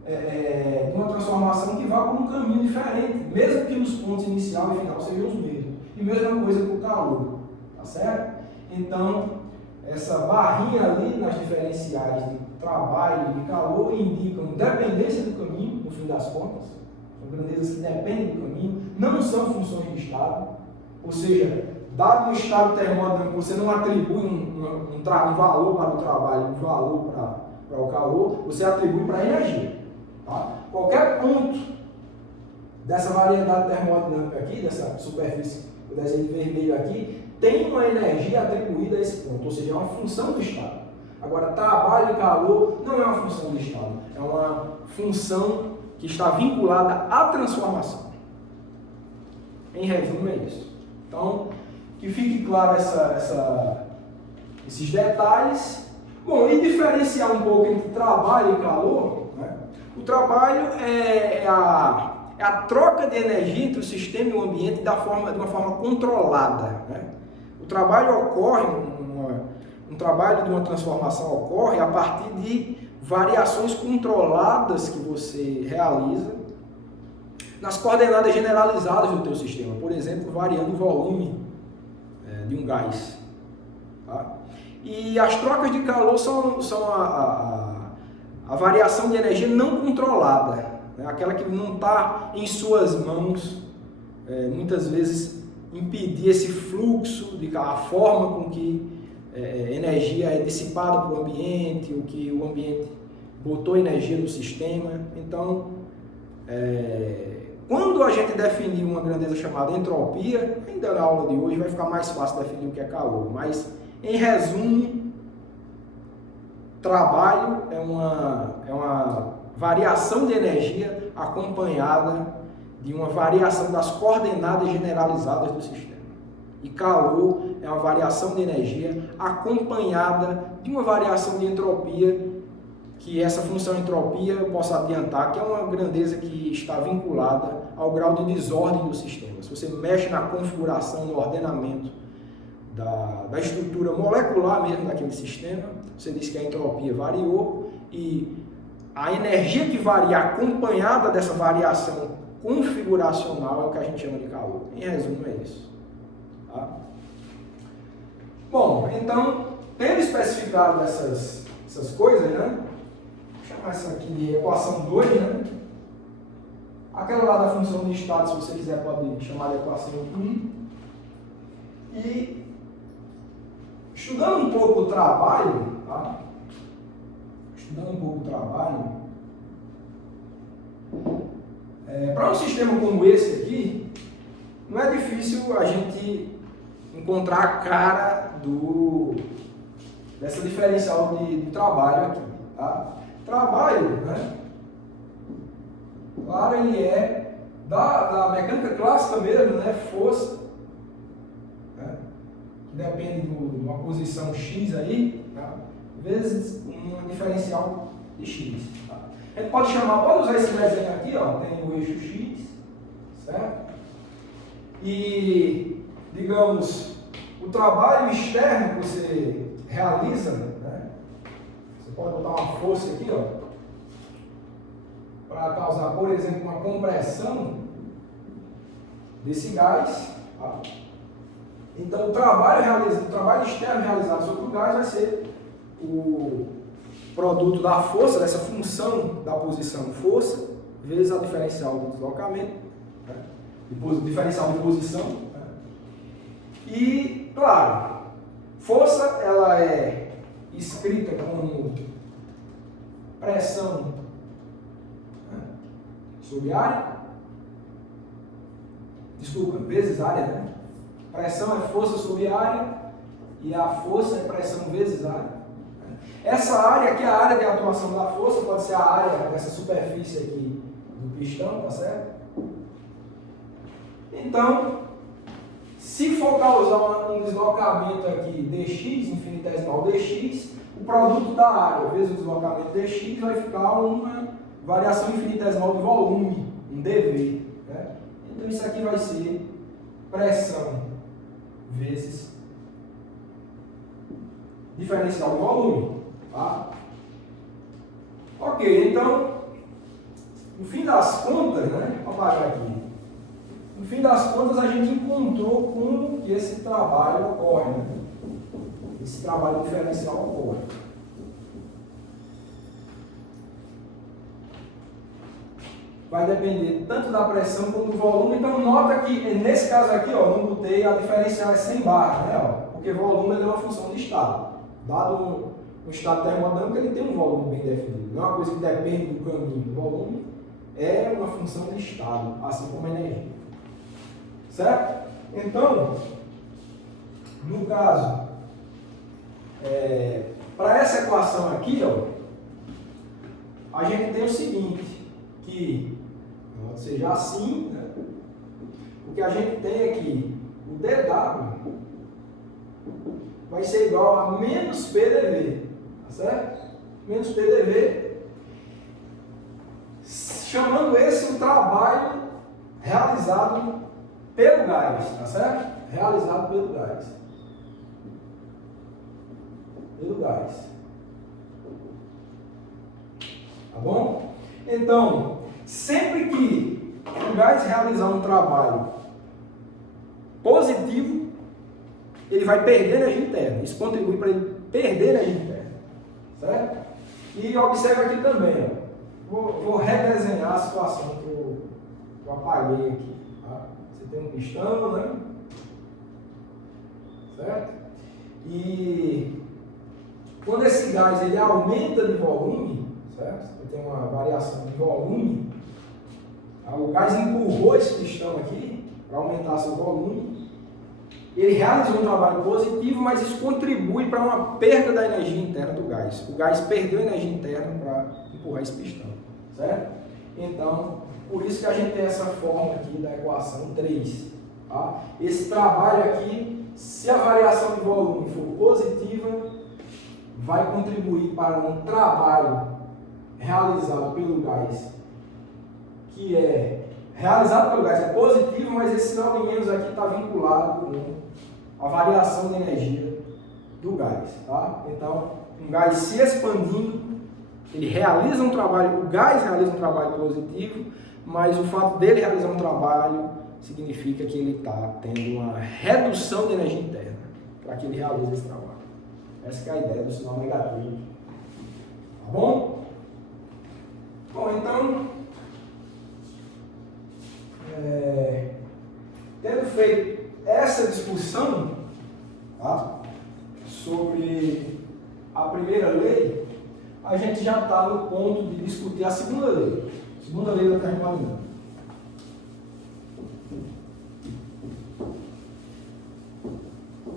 de uma transformação que vá por um caminho diferente, mesmo que os pontos inicial e final sejam os mesmos. E mesma coisa com o calor, tá certo? Então, essa barrinha ali nas diferenciais de trabalho e de calor indicam dependência do caminho, no fim das contas. São grandezas que dependem do caminho, não são funções de estado. Ou seja, dado um estado termodinâmico, você não atribui um valor para o trabalho, um valor para o calor, você atribui para a energia. Tá? Qualquer ponto dessa variedade termodinâmica aqui, dessa superfície, o desenho de vermelho aqui, tem uma energia atribuída a esse ponto, ou seja, é uma função do estado. Agora, trabalho e calor não é uma função do estado, é uma função que está vinculada à transformação. Em resumo, é isso. Então, que fique claro esses detalhes. Bom, e diferenciar um pouco entre trabalho e calor, né? O trabalho é a troca de energia entre o sistema e o ambiente de uma forma controlada, né? O trabalho ocorre, um trabalho de uma transformação ocorre a partir de variações controladas que você realiza nas coordenadas generalizadas do teu sistema. Por exemplo, variando o volume de um gás. Tá? E as trocas de calor são a variação de energia não controlada, né? Aquela que não está em suas mãos, muitas vezes impedir esse fluxo, a forma com que energia é dissipada para o ambiente, o que o ambiente botou energia no sistema. Então, quando a gente definir uma grandeza chamada entropia, ainda na aula de hoje vai ficar mais fácil definir o que é calor, mas em resumo, trabalho é uma variação de energia acompanhada de uma variação das coordenadas generalizadas do sistema. E calor é uma variação de energia acompanhada de uma variação de entropia, que essa função entropia, eu posso adiantar, que é uma grandeza que está vinculada ao grau de desordem do sistema. Se você mexe na configuração, no ordenamento da estrutura molecular mesmo daquele sistema, você diz que a entropia variou e a energia que varia acompanhada dessa variação configuracional é o que a gente chama de calor. Em resumo, é isso. Tá? Bom, então, tendo especificado essas coisas, né? Vou chamar essa aqui de equação 2, né? Aquela lá da função de estado, se você quiser, pode chamar de equação 1. E estudando um pouco o trabalho, tá? Para um sistema como esse aqui, não é difícil a gente encontrar a cara dessa diferencial de trabalho aqui. Tá? Trabalho, né? Claro, ele é da mecânica clássica mesmo, né? Força, né? Que depende de uma posição X aí, tá? Vezes um diferencial de X. Tá? A gente pode usar esse desenho aqui, ó, tem o eixo X, certo? E, digamos, o trabalho externo que você realiza, né? Você pode botar uma força aqui, ó, para causar, por exemplo, uma compressão desse gás. Tá? Então, o trabalho externo realizado sobre o gás vai ser o produto da força, dessa função da posição força, vezes a diferencial do deslocamento, né? Diferencial de posição. Né? E, claro, força ela é escrita como pressão sobre área, vezes área, né? Pressão é força sobre área e a força é pressão vezes área. Essa área aqui é a área de atuação da força, pode ser a área dessa superfície aqui do pistão, tá certo? Então, se for causar um deslocamento aqui dx, infinitesimal dx, o produto da área vezes o deslocamento dx vai ficar uma variação infinitesimal de volume, um dV. Né? Então isso aqui vai ser pressão vezes diferencial de volume. Tá? Ok, então, no fim das contas, né? Vou apagar aqui. No fim das contas, a gente encontrou como que esse trabalho ocorre. Né? Esse trabalho diferencial ocorre. Vai depender tanto da pressão como do volume. Então, nota que nesse caso aqui, ó, não botei a diferencial é 100 bar, né? Ó, porque volume é uma função de estado. Dado um estado termodinâmico, ele tem um volume bem definido. Não é uma coisa que depende do caminho. O volume é uma função de estado, assim como a energia. Certo? Então, no caso, para essa equação aqui, ó, a gente tem o seguinte, que pode ser assim, né? O que a gente tem aqui, o dW vai ser igual a menos PdV, tá certo? Menos PdV, chamando esse o trabalho realizado pelo gás, tá certo? Realizado pelo gás. Pelo gás. Tá bom? Então, sempre que o gás realizar um trabalho positivo, ele vai perder energia interna. Isso contribui para ele perder energia interna. Certo? E observe aqui também, ó. Vou redesenhar a situação que eu apaguei aqui. Tá? Você tem um pistão, né? Certo? E quando esse gás ele aumenta de volume, certo? Tem uma variação de volume, o gás empurrou esse pistão aqui para aumentar seu volume. Ele realizou um trabalho positivo, mas isso contribui para uma perda da energia interna do gás. O gás perdeu energia interna para empurrar esse pistão, certo? Então, por isso que a gente tem essa forma aqui da equação 3. Tá? Esse trabalho aqui, se a variação de volume for positiva, vai contribuir para um trabalho realizado pelo gás que é realizado pelo gás é positivo, mas esse sinal de menos aqui está vinculado com a variação de energia do gás. Tá? Então, um gás se expandindo, ele realiza um trabalho, o gás realiza um trabalho positivo, mas o fato dele realizar um trabalho significa que ele está tendo uma redução de energia interna para que ele realize esse trabalho. Essa que é a ideia do sinal negativo. Tá bom? Bom, então, tendo feito essa discussão, tá, sobre a primeira lei, a gente já está no ponto de discutir a segunda lei da termodinâmica.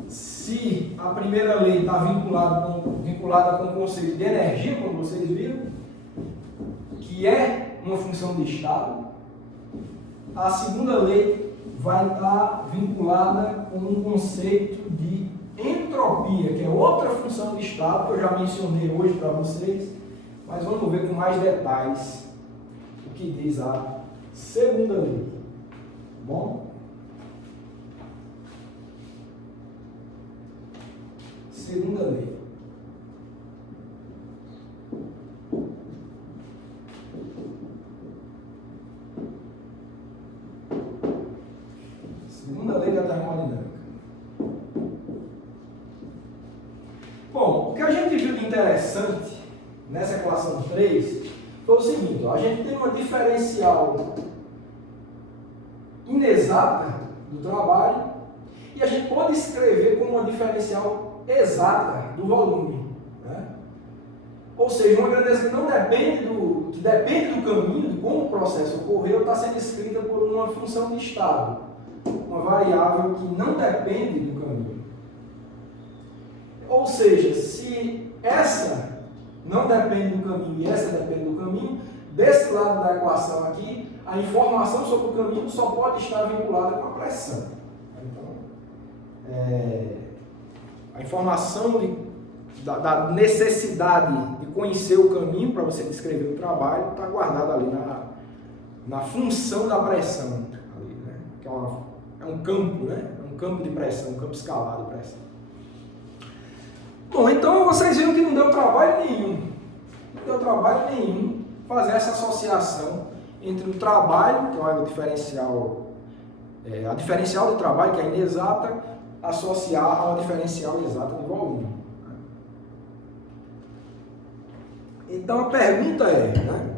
Se a primeira lei está vinculada com o conceito de energia, como vocês viram, que é uma função de estado, a segunda lei vai estar vinculada com um conceito de entropia, que é outra função de estado, que eu já mencionei hoje para vocês, mas vamos ver com mais detalhes o que diz a segunda lei. Bom? Segunda lei. Segunda lei da termodinâmica. Bom, o que a gente viu de interessante nessa equação 3 foi o seguinte, ó, a gente tem uma diferencial inexata do trabalho e a gente pode escrever como uma diferencial exata do volume, né? Ou seja, uma grandeza que não depende do caminho, de como o processo ocorreu, está sendo escrita por uma função de estado, uma variável que não depende do caminho. Ou seja, se essa não depende do caminho e essa depende do caminho, desse lado da equação aqui, a informação sobre o caminho só pode estar vinculada com a pressão. Então, a informação da necessidade de conhecer o caminho para você descrever o trabalho está guardada ali na função da pressão, ali, né? Que é um campo, né? Um campo de pressão, um campo escalar de pressão. Bom, então vocês viram que não deu trabalho nenhum fazer essa associação entre o trabalho, que é a diferencial do trabalho, que é inexata, associar a uma diferencial exata de volume. Então a pergunta é, né?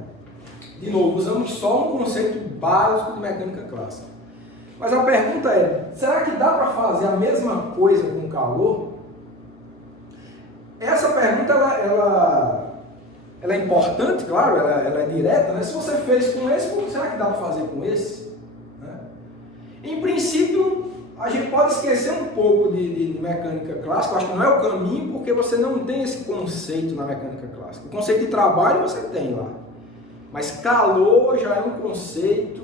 De novo, usamos só um conceito básico de mecânica clássica. Mas a pergunta é, será que dá para fazer a mesma coisa com calor? Essa pergunta ela é importante, claro, ela é direta, né? Se você fez com esse, será que dá para fazer com esse? Né? Em princípio, a gente pode esquecer um pouco de mecânica clássica, acho que não é o caminho, porque você não tem esse conceito na mecânica clássica. O conceito de trabalho você tem lá, mas calor já é um conceito,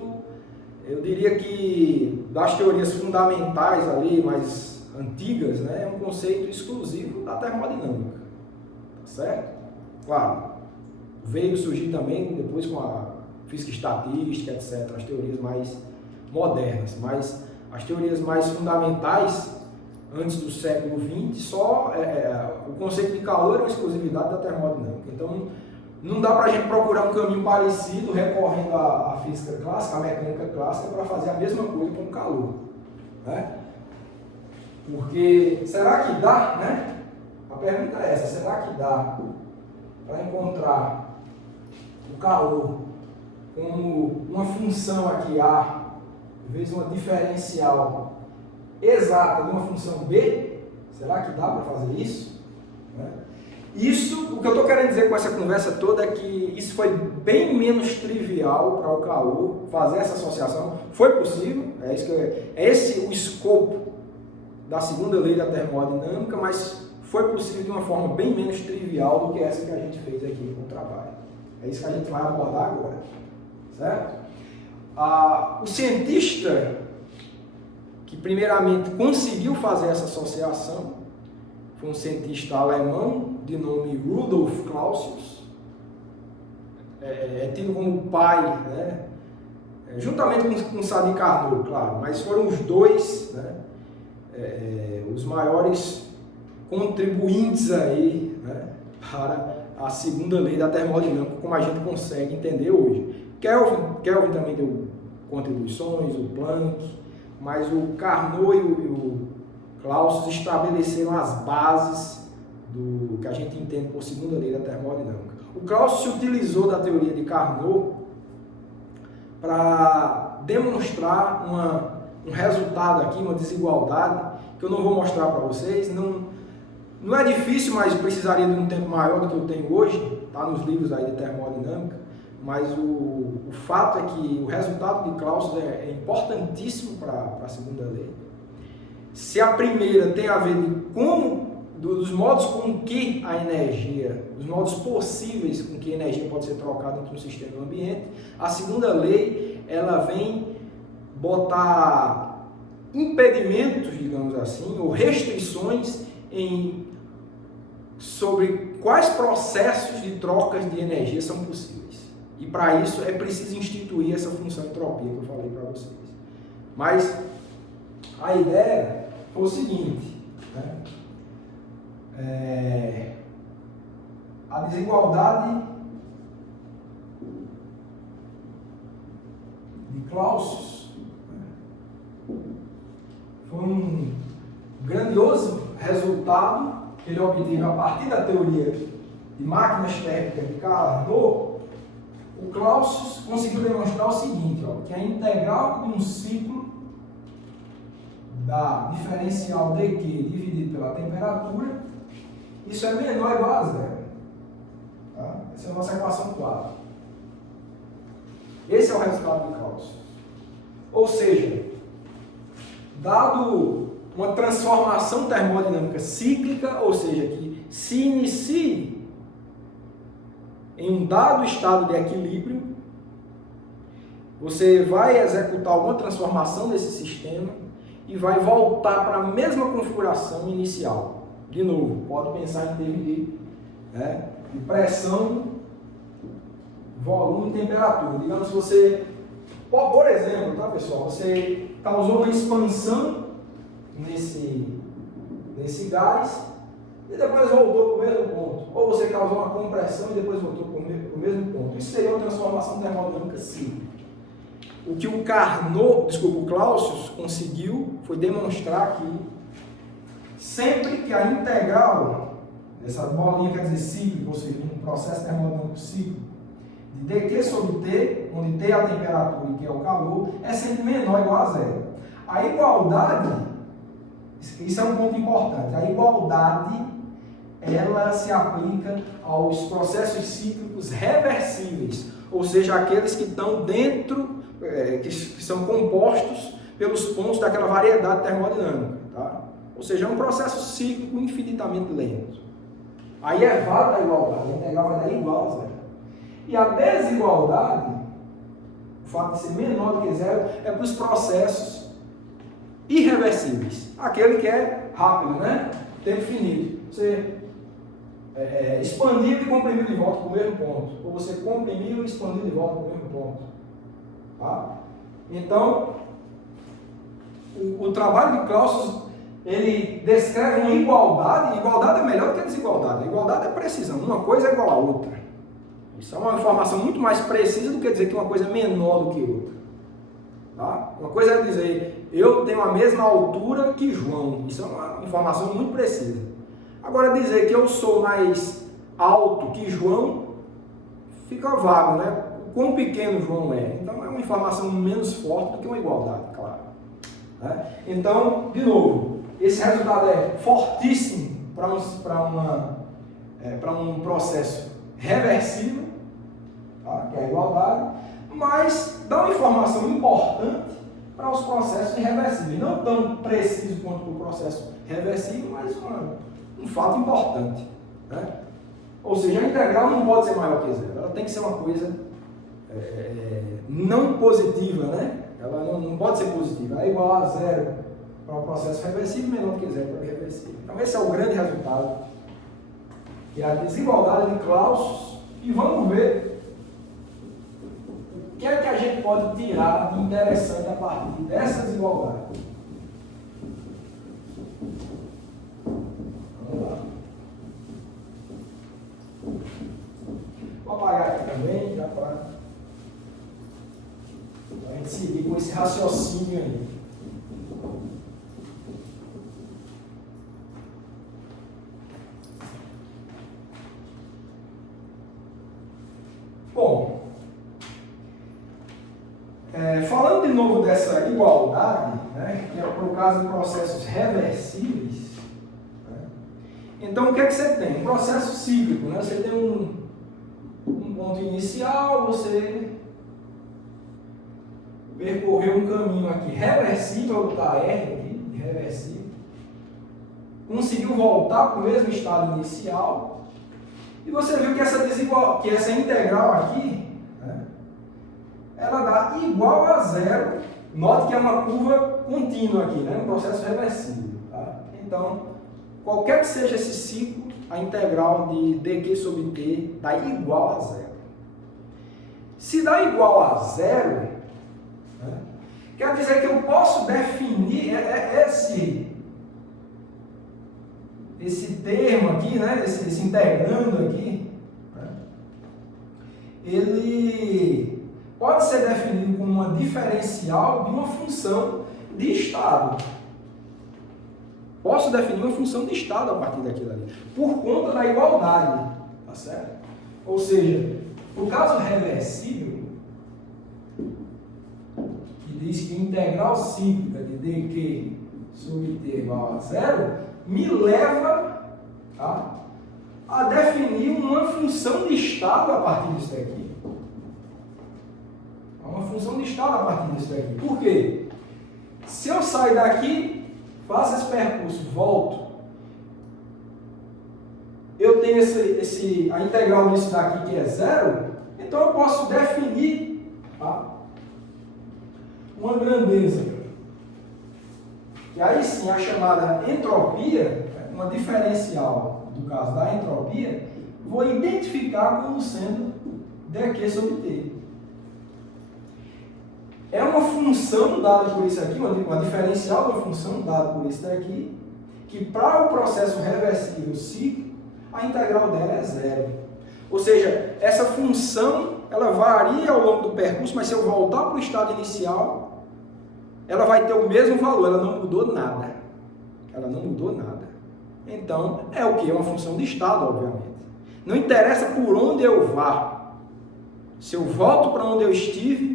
eu diria que das teorias fundamentais ali, mais antigas, né, é um conceito exclusivo da termodinâmica, tá certo? Claro, veio surgir também depois com a física estatística, etc., as teorias mais modernas, mas as teorias mais fundamentais, antes do século XX, o conceito de calor é uma exclusividade da termodinâmica. Então, não dá para a gente procurar um caminho parecido, recorrendo à física clássica, à mecânica clássica, para fazer a mesma coisa com o calor, né? Porque, será que dá, né? A pergunta é essa, será que dá para encontrar o calor como uma função aqui A, vezes uma diferencial exata de uma função B? Será que dá para fazer isso? Né? Isso, o que eu estou querendo dizer com essa conversa toda é que isso foi bem menos trivial para o calor, fazer essa associação. Foi possível, é esse o escopo da segunda lei da termodinâmica, mas foi possível de uma forma bem menos trivial do que essa que a gente fez aqui com o trabalho. É isso que a gente vai abordar agora, certo? O cientista que primeiramente conseguiu fazer essa associação foi um cientista alemão de nome Rudolf Clausius, é tido como o pai, né, juntamente com Sadi Carnot, claro, mas foram os dois, né, os maiores contribuintes aí, né, para a segunda lei da termodinâmica, como a gente consegue entender hoje. Kelvin também deu contribuições, o Planck, mas o Carnot e o Clausius estabeleceram as bases do que a gente entende por segunda lei da termodinâmica. O Clausius utilizou da teoria de Carnot para demonstrar um resultado aqui, uma desigualdade, que eu não vou mostrar para vocês. Não é difícil, mas precisaria de um tempo maior do que eu tenho hoje, está nos livros aí de termodinâmica, mas o fato é que o resultado de Clausius é importantíssimo para a segunda lei. Se a primeira tem a ver dos modos com que a energia, dos modos possíveis com que a energia pode ser trocada entre um sistema e um ambiente, a segunda lei, ela vem botar impedimentos, digamos assim, ou restrições sobre quais processos de trocas de energia são possíveis. E para isso é preciso instituir essa função entropia que eu falei para vocês. Mas a ideia foi o seguinte, né? A desigualdade de Clausius foi um grandioso resultado que ele obteve a partir da teoria de máquinas térmicas de Carnot. O Clausius conseguiu demonstrar o seguinte, que a integral de um ciclo da diferencial dQ dividido pela temperatura, isso é menor ou igual a zero. Tá? Essa é a nossa equação 4. Esse é o resultado de Clausius. Ou seja, dado uma transformação termodinâmica cíclica, ou seja, que se inicie em um dado estado de equilíbrio, você vai executar alguma transformação desse sistema e vai voltar para a mesma configuração inicial. De novo, pode pensar em termos de pressão, volume e temperatura. Digamos que você, por exemplo, tá, pessoal, você causou uma expansão nesse gás e depois voltou para o mesmo ponto. Ou você causou uma compressão e depois voltou para o mesmo ponto. Isso seria uma transformação termodinâmica cíclica. O que o Clausius conseguiu foi demonstrar que sempre que a integral dessa bolinha quer dizer cíclica, ou seja, um processo termodinâmico cíclico, de dQ sobre T, onde T é a temperatura e Q é o calor, é sempre menor ou igual a zero. A igualdade, isso é um ponto importante, a igualdade ela se aplica aos processos cíclicos reversíveis, ou seja, aqueles que estão dentro, que são compostos pelos pontos daquela variedade termodinâmica. Tá? Ou seja, é um processo cíclico infinitamente lento. Aí é válida a igualdade, a integral vai dar igual a zero. E a desigualdade, o fato de ser menor do que zero, é para os processos irreversíveis. Aquele que é rápido, né? Tempo finito. Você expandiu e comprimiu de volta para o mesmo ponto. Ou você comprimiu e expandiu de volta para o mesmo ponto. Tá? Então, o trabalho de Clausius, ele descreve uma igualdade. Igualdade é melhor do que a desigualdade. A igualdade é precisão. Uma coisa é igual a outra. Isso é uma informação muito mais precisa do que dizer que uma coisa é menor do que outra. Tá? Uma coisa é dizer, eu tenho a mesma altura que João. Isso é uma informação muito precisa. Agora, dizer que eu sou mais alto que João, fica vago, né? O quão pequeno João é. Então, é uma informação menos forte do que uma igualdade, claro. Né? Então, de novo, esse resultado é fortíssimo para um processo reversível, tá? Que é a igualdade, mas dá uma informação importante para os processos irreversíveis. Não tão preciso quanto o processo reversível, mas um fato importante. Né? Ou seja, a integral não pode ser maior que zero. Ela tem que ser uma coisa não positiva, né? Ela não pode ser positiva. Ela é igual a zero para o processo reversível, menor que zero para o irreversível. Então esse é o grande resultado, que é a desigualdade de Clausius. E vamos ver o que é que a gente pode tirar de interessante a partir dessa desigualdade? Vamos lá. Vou apagar aqui também, já para a gente seguir com esse raciocínio aí. Bom, falando de novo dessa igualdade, né, que é para o caso de processos reversíveis, né, então o que é que você tem? Um processo cíclico, né? Você tem um ponto inicial, você percorreu um caminho aqui reversível do KR, aqui, reversível, conseguiu voltar para o mesmo estado inicial, e você viu que essa integral aqui, né, ela dá igual a zero. Note que é uma curva contínua aqui, né, um processo reversível. Tá? Então, qualquer que seja esse ciclo, a integral de dq sobre t dá igual a zero. Se dá igual a zero, né, quer dizer que eu posso definir esse termo aqui, né, esse integrando aqui, né, ele pode ser definido como uma diferencial de uma função de estado. Posso definir uma função de estado a partir daquilo ali, por conta da igualdade, tá certo? Ou seja, no caso reversível, que diz que a integral cíclica de dq sobre t igual a zero, me leva, tá, a definir uma função de estado a partir disso daqui. Uma função de estado a partir disso daqui. Por quê? Se eu sair daqui, faço esse percurso, volto, eu tenho a integral disso daqui que é zero, então eu posso definir, tá, uma grandeza. E aí sim, a chamada entropia, uma diferencial do caso da entropia, vou identificar como sendo dq sobre t. É uma função dada por isso aqui, uma diferencial de uma função dada por isso daqui, que para o processo reversível cíclico, a integral dela é zero. Ou seja, essa função, ela varia ao longo do percurso, mas se eu voltar para o estado inicial, ela vai ter o mesmo valor, ela não mudou nada. Ela não mudou nada. Então, é o que? É uma função de estado, obviamente. Não interessa por onde eu vá. Se eu volto para onde eu estive,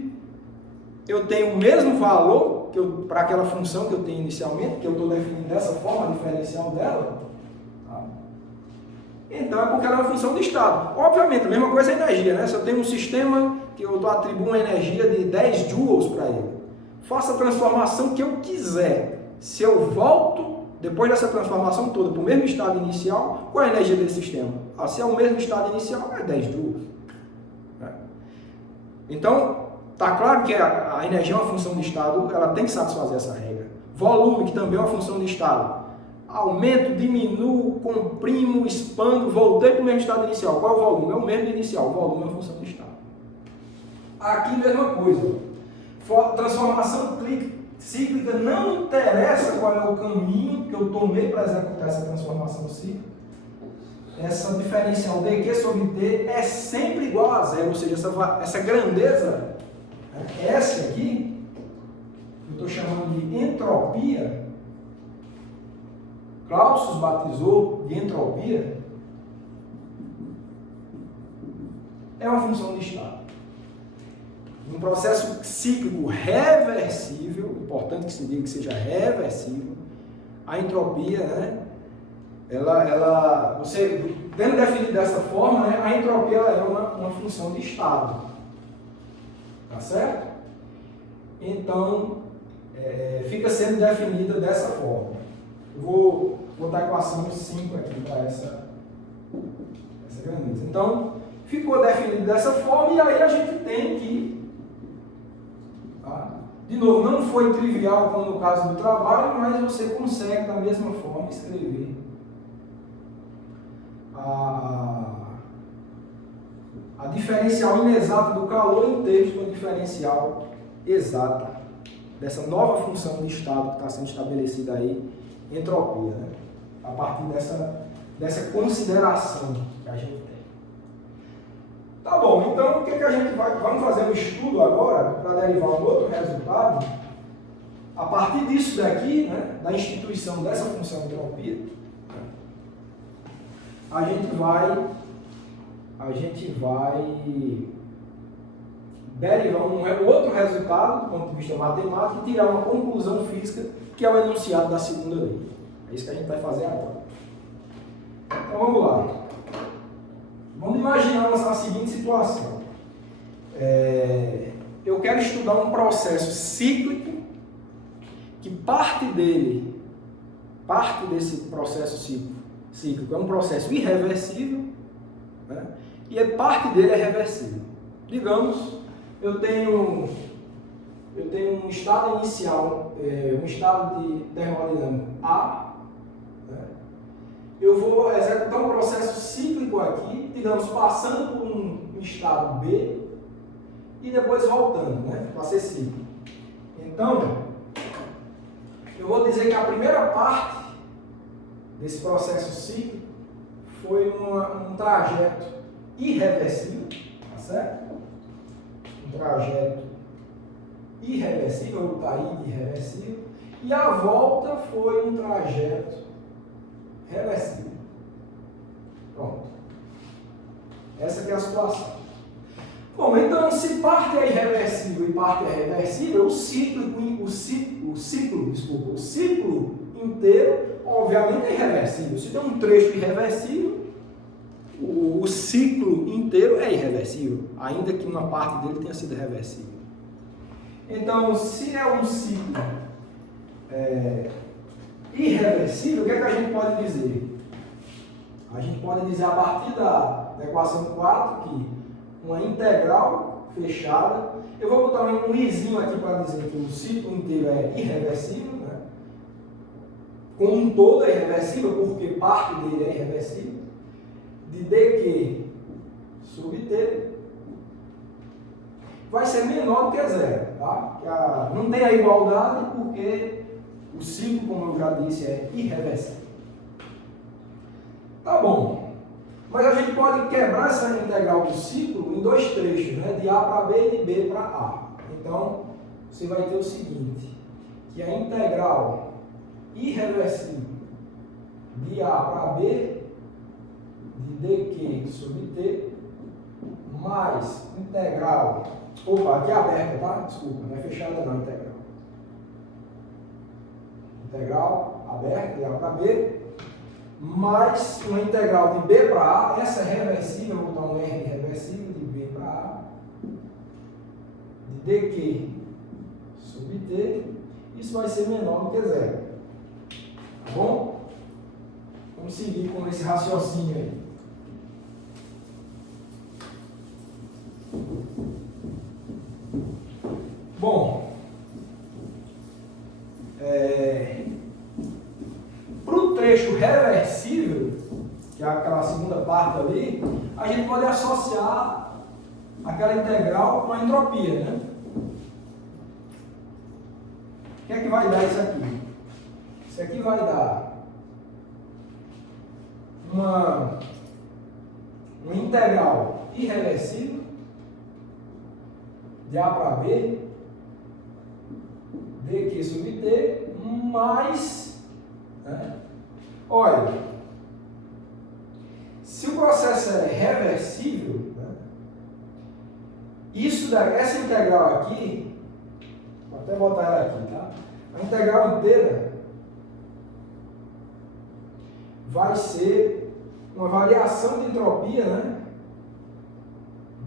eu tenho o mesmo valor para aquela função que eu tenho inicialmente, que eu estou definindo dessa forma, a diferencial dela. Tá? Então, é porque ela é uma função de estado. Obviamente, a mesma coisa é a energia, né? Se eu tenho um sistema que eu atribuo uma energia de 10 joules para ele, faça a transformação que eu quiser. Se eu volto, depois dessa transformação toda, para o mesmo estado inicial, qual é a energia desse sistema? Se é o mesmo estado inicial, é 10 joules. Então, está claro que a energia é uma função de estado, ela tem que satisfazer essa regra. Volume, que também é uma função de estado. Aumento, diminuo, comprimo, expando, voltei para o mesmo estado inicial. Qual é o volume? É o mesmo inicial. O volume é uma função de estado. Aqui, mesma coisa. Transformação cíclica, não interessa qual é o caminho que eu tomei para executar essa transformação cíclica. Essa diferencial dq sobre t é sempre igual a zero, ou seja, essa grandeza, S aqui, eu estou chamando de entropia, Clausius batizou de entropia, é uma função de estado. Um processo cíclico reversível, importante que se diga que seja reversível, a entropia, né, você tendo definido dessa forma, né, a entropia ela é uma função de estado, tá certo? Então, fica sendo definida dessa forma. Eu vou botar a equação 5 aqui para essa grandeza. Então, ficou definido dessa forma e aí a gente tem que, de novo, não foi trivial como no caso do trabalho, mas você consegue da mesma forma escrever a diferencial inexata do calor em termos de uma diferencial exata dessa nova função de estado que está sendo estabelecida aí, entropia, né? A partir dessa consideração que a gente tem. Tá bom, então o que a gente vamos fazer um estudo agora para derivar um outro resultado. A partir disso daqui, né, da instituição dessa função de entropia, a gente vai derivar um outro resultado do ponto de vista matemático e tirar uma conclusão física, que é o enunciado da segunda lei. É isso que a gente vai fazer agora. Então vamos lá. Vamos imaginar a seguinte situação. Eu quero estudar um processo cíclico que parte desse processo cíclico é um processo irreversível, né? E parte dele é reversível. Digamos, eu tenho um estado inicial, um estado de termodinâmico A, né? Eu vou executar um processo cíclico aqui, digamos, passando por um estado B e depois voltando, né, para ser cíclico. Então, eu vou dizer que a primeira parte desse processo cíclico foi um trajeto irreversível, tá certo? Um trajeto irreversível, ou taíde irreversível, e a volta foi um trajeto reversível. Pronto. Essa que é a situação. Bom, então se parte é irreversível e parte é reversível, o ciclo inteiro, obviamente, é irreversível. Se tem um trecho irreversível, o ciclo inteiro é irreversível, ainda que uma parte dele tenha sido reversível. Então, se é um ciclo irreversível, o que é que a gente pode dizer? A gente pode dizer a partir da equação 4 que uma integral fechada, eu vou botar um izinho aqui para dizer que o ciclo inteiro é irreversível, né? Como um todo é irreversível, porque parte dele é irreversível, de dq sub t vai ser menor do que zero, tá? Não tem a igualdade porque o ciclo, como eu já disse, é irreversível. Tá bom. Mas a gente pode quebrar essa integral do ciclo em dois trechos, né? De A para B e de B para A. Então, você vai ter o seguinte, que a integral irreversível de A para B, de dq sobre t, mais integral... Opa, aqui é aberta, tá? Desculpa, não é fechada não, integral. Integral aberta de A para B, mais uma integral de B para A, essa é reversível, vou botar um R reversível de B para A, de dq sobre t, isso vai ser menor do que zero. Tá bom? Vamos seguir com esse raciocínio aí. Bom, para o trecho reversível, que é aquela segunda parte ali, a gente pode associar aquela integral com a entropia, né? O que é que vai dar isso aqui? Isso aqui vai dar uma integral irreversível de A para B, dq sobre t, mais, né? Olha, se o processo é reversível, né? Essa integral aqui, vou até botar ela aqui, tá? A integral inteira vai ser uma variação de entropia, né?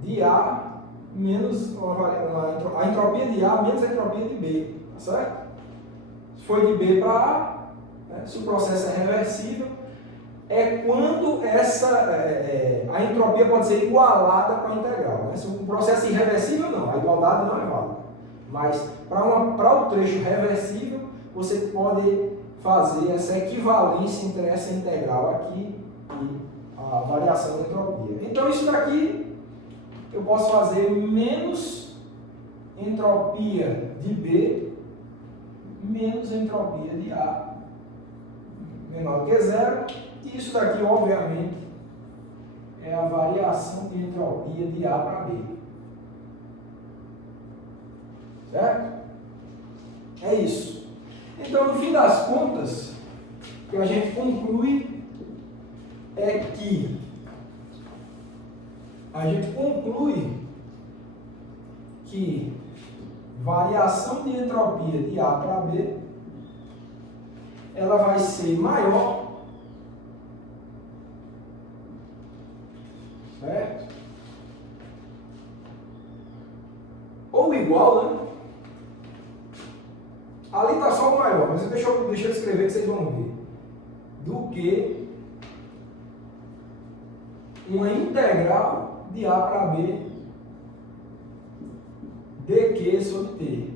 De A menos a entropia de A menos a entropia de B, tá certo? Se for de B para A, né, se o processo é reversível, é quando a entropia pode ser igualada com a integral, né? Se o processo é irreversível, não, a igualdade não é válida. Mas para o trecho reversível, você pode fazer essa equivalência entre essa integral aqui e a variação da entropia. Então isso daqui eu posso fazer menos entropia de B menos entropia de A menor que zero. E isso daqui, obviamente, é a variação de entropia de A para B. Certo? É isso. Então, no fim das contas, o que a gente conclui é que variação de entropia de A para B ela vai ser maior, certo? Ou igual, né? Ali está só o maior, mas deixa eu escrever que vocês vão ver. Do que uma integral de A para B dq sobre t.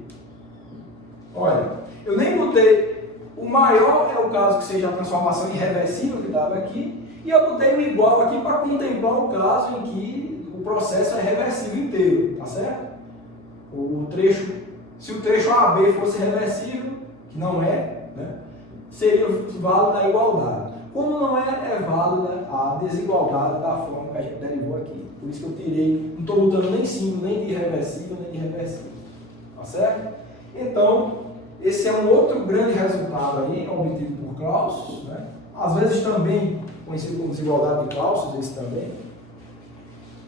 Olha, eu nem botei o maior, é o caso que seja a transformação irreversível que estava aqui, e eu botei o igual aqui para contemplar o caso em que o processo é reversível inteiro, tá certo? O trecho, se o trecho AB fosse reversível, que não é, né, seria válido a igualdade. Como não é, é válida a desigualdade da forma que a gente derivou aqui. Por isso que eu tirei, não estou botando nem símbolo, nem de irreversível, nem de reversível. Tá certo? Então, esse é um outro grande resultado aí, obtido por Clausius, né? Às vezes também conhecido como desigualdade de Clausius, esse também.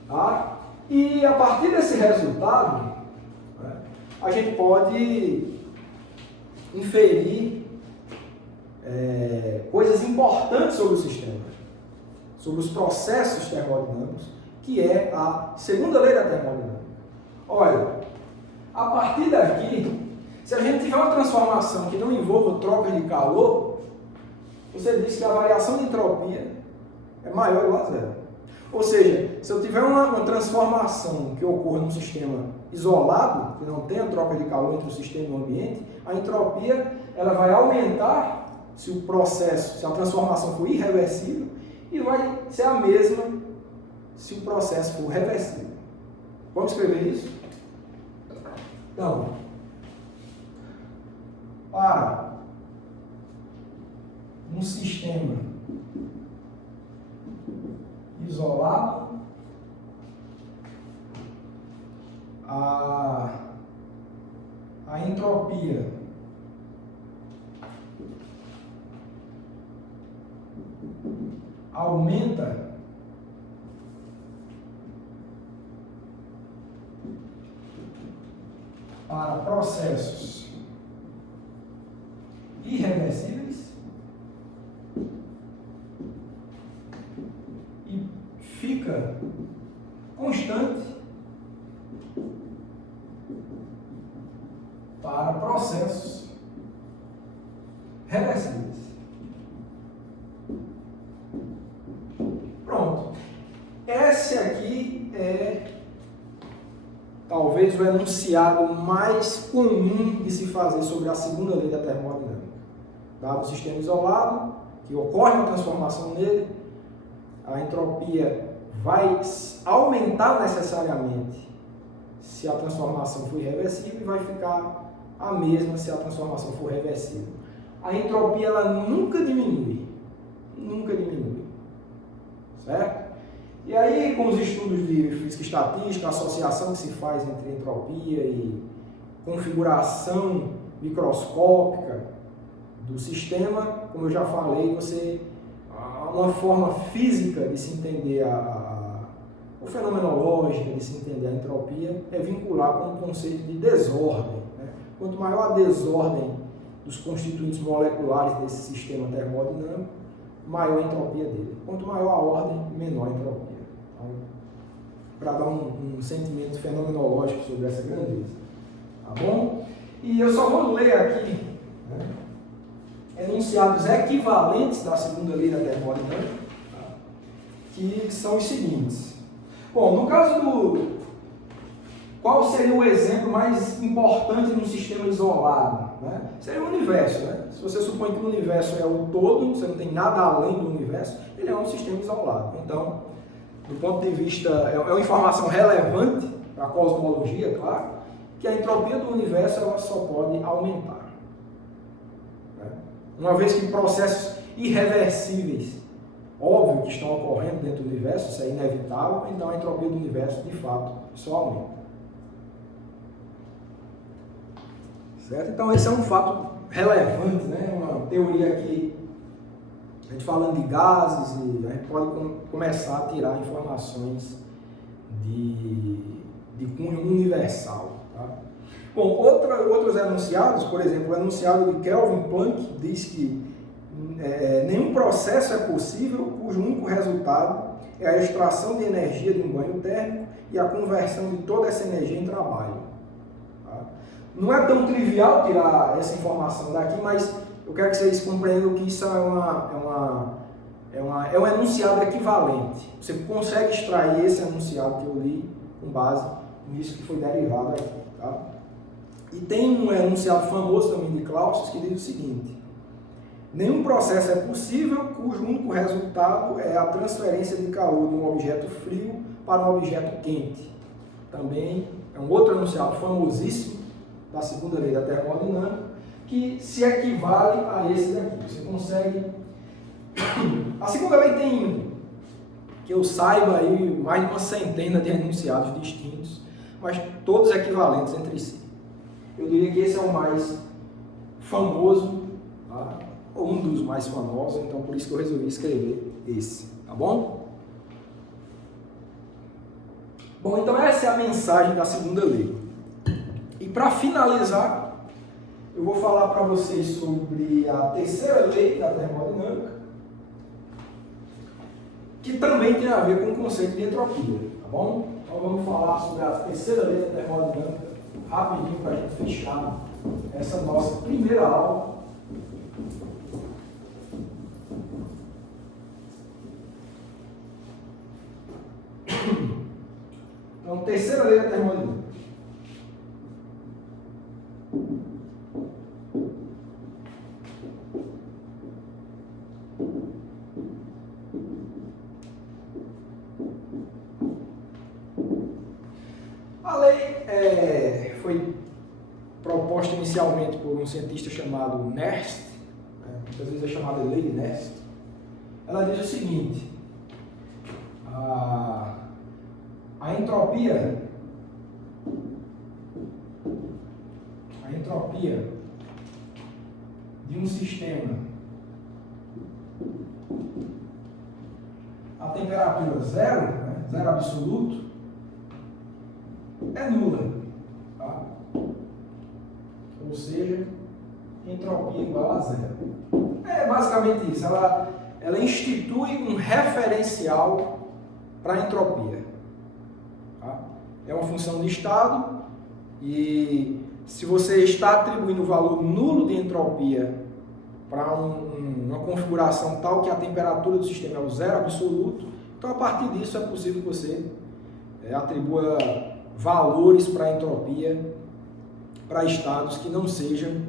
Tá? E a partir desse resultado, né, a gente pode inferir coisas importantes sobre o sistema, sobre os processos termodinâmicos, que é a segunda lei da termodinâmica. Olha, a partir daqui, se a gente tiver uma transformação que não envolva troca de calor, você diz que a variação de entropia é maior ou igual a zero. Ou seja, se eu tiver uma transformação que ocorra num sistema isolado, que não tenha troca de calor entre o sistema e o ambiente, a entropia ela vai aumentar se o processo, se a transformação for irreversível, e vai ser a mesma se o processo for reversível. Vamos escrever isso? Então, para um sistema isolado, a entropia aumenta para processos irreversíveis e fica constante para processos reversíveis. Pronto. Esse aqui é talvez o enunciado mais comum de se fazer sobre a segunda lei da termodinâmica. Dado o sistema isolado, que ocorre uma transformação nele, a entropia vai aumentar necessariamente se a transformação for irreversível e vai ficar a mesma se a transformação for reversível. A entropia ela nunca diminui. Nunca diminui. Certo? E aí, com os estudos de física estatística, a associação que se faz entre entropia e configuração microscópica do sistema, como eu já falei, uma forma física de se entender ou fenomenológica de se entender a entropia é vincular com o conceito de desordem. Né? Quanto maior a desordem dos constituintes moleculares desse sistema termodinâmico, maior a entropia dele. Quanto maior a ordem, menor a entropia. Então, para dar um sentimento fenomenológico sobre essa grandeza. Tá bom? E eu só vou ler aqui, né, enunciados equivalentes da segunda lei da termodinâmica, tá, que são os seguintes. Bom, no caso qual seria o exemplo mais importante num sistema isolado? Né? Seria o universo. Né? Se você supõe que o universo é o todo, você não tem nada além do universo, ele é um sistema isolado. Então, do ponto de vista, é uma informação relevante para a cosmologia, claro, que a entropia do universo ela só pode aumentar. Né? Uma vez que processos irreversíveis, óbvio que estão ocorrendo dentro do universo, isso é inevitável, então a entropia do universo, de fato, só aumenta. Certo? Então esse é um fato relevante, né? Uma teoria que a gente falando de gases, e a gente pode começar a tirar informações de cunho universal. Tá? Bom, outros enunciados, por exemplo, o enunciado de Kelvin Planck diz que nenhum processo é possível cujo único resultado é a extração de energia de um banho térmico e a conversão de toda essa energia em trabalho. Tá? Não é tão trivial tirar essa informação daqui, mas eu quero que vocês compreendam que isso é um enunciado equivalente. Você consegue extrair esse enunciado que eu li com base nisso que foi derivado aqui. Tá? E tem um enunciado famoso também de Clausius que diz o seguinte: nenhum processo é possível cujo único resultado é a transferência de calor de um objeto frio para um objeto quente. Também é um outro enunciado famosíssimo da segunda lei da termodinâmica, que se equivale a esse daqui. Você consegue... A segunda lei tem, que eu saiba, aí, mais de uma centena de enunciados distintos, mas todos equivalentes entre si. Eu diria que esse é o mais famoso, tá? Ou um dos mais famosos, então por isso que eu resolvi escrever esse, tá bom? Bom, então essa é a mensagem da segunda lei. E para finalizar, eu vou falar para vocês sobre a terceira lei da termodinâmica, que também tem a ver com o conceito de entropia, tá bom? Então vamos falar sobre a terceira lei da termodinâmica rapidinho para a gente fechar essa nossa primeira aula. Então, terceira lei da termodinâmica. A lei foi proposta inicialmente por um cientista chamado Nernst, muitas vezes é chamada lei Nernst. Ela diz o seguinte: a entropia de um sistema a temperatura zero, né, zero absoluto, é nula. Tá? Ou seja, entropia igual a zero. É basicamente isso. Ela institui um referencial para a entropia. Tá? É uma função de estado e se você está atribuindo o valor nulo de entropia para uma configuração tal que a temperatura do sistema é o zero absoluto, então a partir disso é possível que você atribua valores para a entropia para estados que não sejam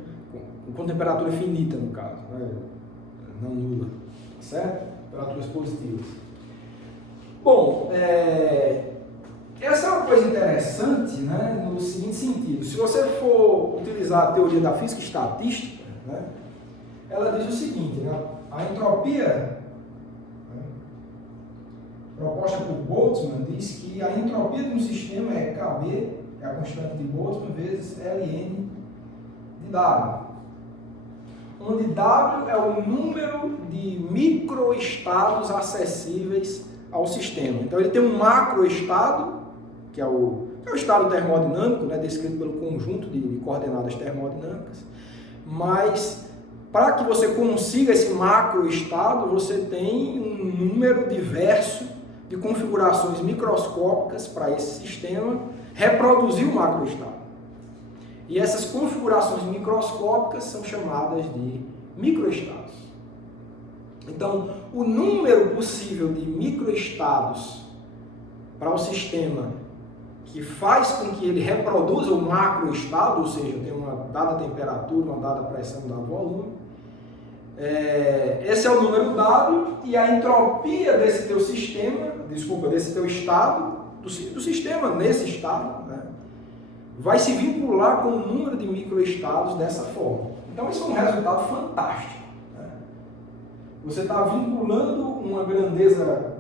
com temperatura finita, no caso, né? Não nula, certo? Temperaturas positivas. Bom, essa é uma coisa interessante, né, no seguinte sentido: se você for utilizar a teoria da física estatística, né, ela diz o seguinte, né, a entropia, né, proposta por Boltzmann, diz que a entropia de um sistema é KB, é a constante de Boltzmann, vezes Ln de W, onde W é o número de microestados acessíveis ao sistema. Então ele tem um macroestado, que é o estado termodinâmico, né, descrito pelo conjunto de coordenadas termodinâmicas, mas para que você consiga esse macroestado, você tem um número diverso de configurações microscópicas para esse sistema reproduzir o macroestado. E essas configurações microscópicas são chamadas de microestados. Então, o número possível de microestados para o sistema que faz com que ele reproduza o macroestado, ou seja, tem uma dada temperatura, uma dada pressão, um dado volume, esse é o número W e a entropia desse teu sistema, desse teu estado, do sistema nesse estado, né, vai se vincular com o número de microestados dessa forma. Então isso é um resultado fantástico, né? Você está vinculando uma grandeza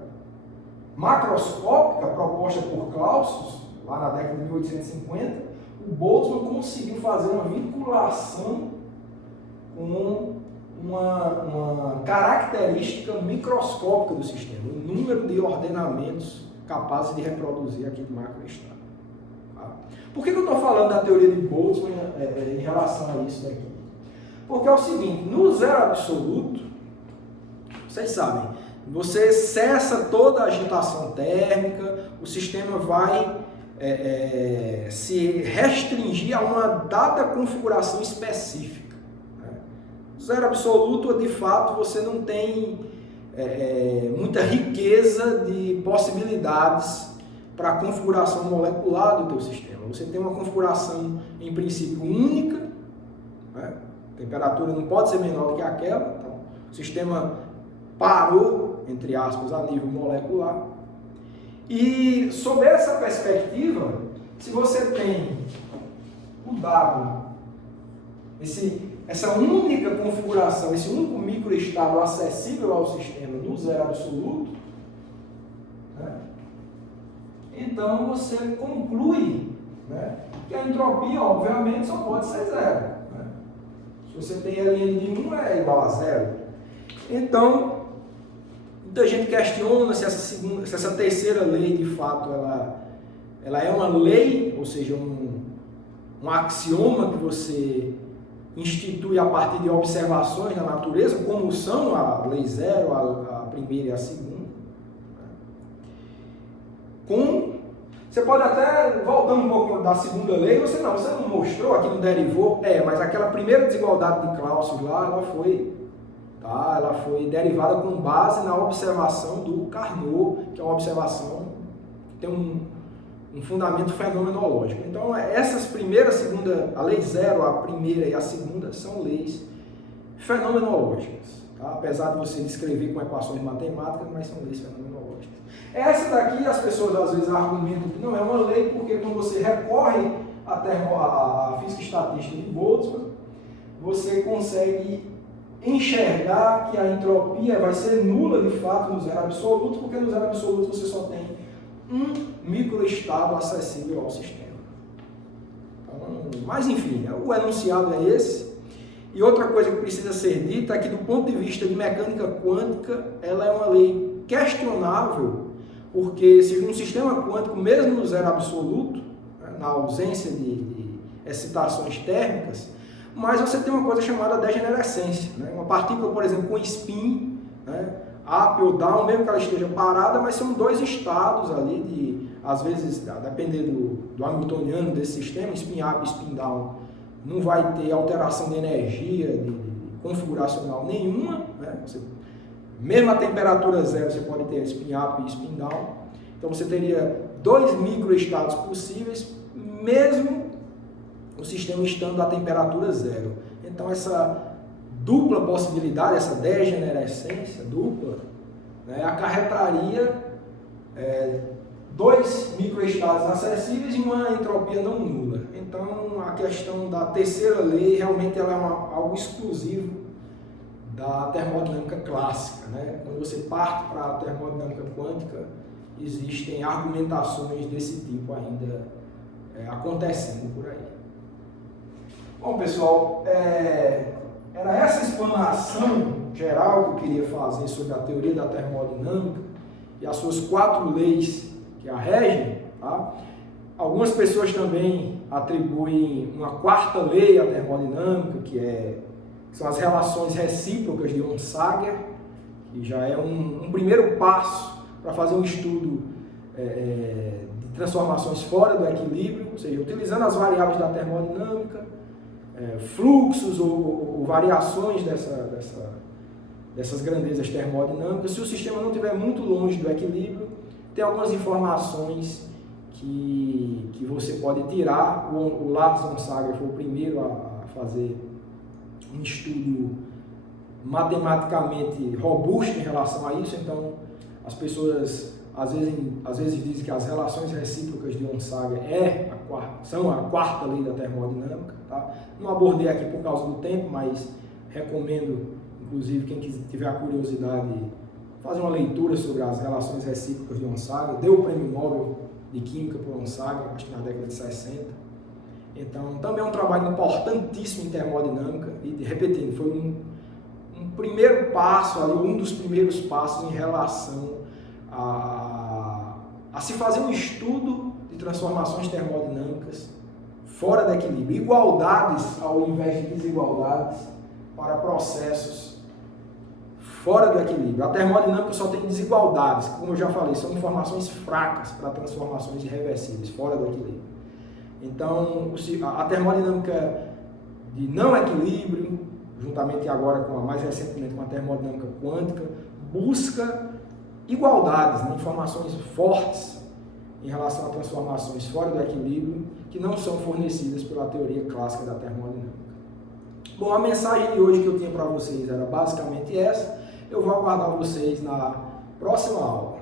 macroscópica proposta por Clausius, lá na década de 1850, o Boltzmann conseguiu fazer uma vinculação com uma característica microscópica do sistema, o número de ordenamentos capazes de reproduzir aquele macroestado. Tá? Por que eu estou falando da teoria de Boltzmann em relação a isso daqui? Porque é o seguinte, no zero absoluto, vocês sabem, você cessa toda a agitação térmica, o sistema vai se restringir a uma dada configuração específica. Né? Zero absoluto, de fato, você não tem muita riqueza de possibilidades para a configuração molecular do teu sistema. Você tem uma configuração, em princípio, única, né? A temperatura não pode ser menor do que aquela, então o sistema parou, entre aspas, a nível molecular. E, sob essa perspectiva, se você tem o W, essa única configuração, esse único microestado acessível ao sistema no zero absoluto, né, então você conclui, né, que a entropia, obviamente, só pode ser zero. Né? Se você tem Ln de 1, é igual a zero. Então, muita gente questiona se essa terceira lei, de fato, ela é uma lei, ou seja, um axioma que você institui a partir de observações da natureza, como são a lei zero, a primeira e a segunda. Você pode até, voltando um pouco da segunda lei, você não mostrou, aqui não derivou, mas aquela primeira desigualdade de Clausius lá, ela foi derivada com base na observação do Carnot, que é uma observação que tem um fundamento fenomenológico. Então, essas primeira, segunda, a lei zero, a primeira e a segunda, são leis fenomenológicas. Tá? Apesar de você descrever com equações matemáticas, mas são leis fenomenológicas. Essa daqui, as pessoas às vezes argumentam que não é uma lei, porque quando você recorre à física estatística de Boltzmann, você consegue enxergar que a entropia vai ser nula de fato no zero absoluto, porque no zero absoluto você só tem um microestado acessível ao sistema. Então, mas enfim, o enunciado é esse. E outra coisa que precisa ser dita é que, do ponto de vista de mecânica quântica, ela é uma lei questionável, porque se um sistema quântico, mesmo no zero absoluto, né, na ausência de excitações térmicas, mas você tem uma coisa chamada degenerescência. Né? Uma partícula, por exemplo, com spin, né, up ou down, mesmo que ela esteja parada, mas são dois estados ali, às vezes, dependendo do hamiltoniano desse sistema, spin up e spin down, não vai ter alteração de energia configuracional nenhuma. Né? Mesmo a temperatura zero, você pode ter spin up e spin down. Então você teria dois microestados possíveis, mesmo o sistema estando a temperatura zero. Então essa dupla possibilidade, essa degenerescência dupla, né, acarretaria dois microestados acessíveis e uma entropia não nula. Então a questão da terceira lei realmente ela é algo exclusivo da termodinâmica clássica. Né? Quando você parte para a termodinâmica quântica, existem argumentações desse tipo ainda acontecendo por aí. Bom, pessoal, era essa explanação geral que eu queria fazer sobre a teoria da termodinâmica e as suas 4 leis que a regem. Tá? Algumas pessoas também atribuem uma 4ª lei à termodinâmica, que são as relações recíprocas de Onsager, que já é um primeiro passo para fazer um estudo de transformações fora do equilíbrio, ou seja, utilizando as variáveis da termodinâmica, fluxos ou variações dessas grandezas termodinâmicas. Se o sistema não estiver muito longe do equilíbrio, tem algumas informações que você pode tirar. O Lars Onsager foi o primeiro a fazer um estudo matematicamente robusto em relação a isso, então as pessoas às vezes dizem que as relações recíprocas de Onsager são a quarta lei da termodinâmica. Tá? Não abordei aqui por causa do tempo, mas recomendo, inclusive, quem tiver a curiosidade, fazer uma leitura sobre as relações recíprocas de Onsager. Deu o prêmio Nobel de Química por Onsager, acho que na década de 60. Então, também é um trabalho importantíssimo em termodinâmica e, repetindo, foi um primeiro passo, ali, um dos primeiros passos em relação a se fazer um estudo de transformações termodinâmicas fora do equilíbrio, igualdades ao invés de desigualdades para processos fora do equilíbrio. A termodinâmica só tem desigualdades, como eu já falei, são informações fracas para transformações irreversíveis fora do equilíbrio. Então, a termodinâmica de não equilíbrio, juntamente agora mais recentemente com a termodinâmica quântica, busca igualdades, né? Informações fortes em relação a transformações fora do equilíbrio que não são fornecidas pela teoria clássica da termodinâmica. Bom, a mensagem de hoje que eu tinha para vocês era basicamente essa. Eu vou aguardar vocês na próxima aula.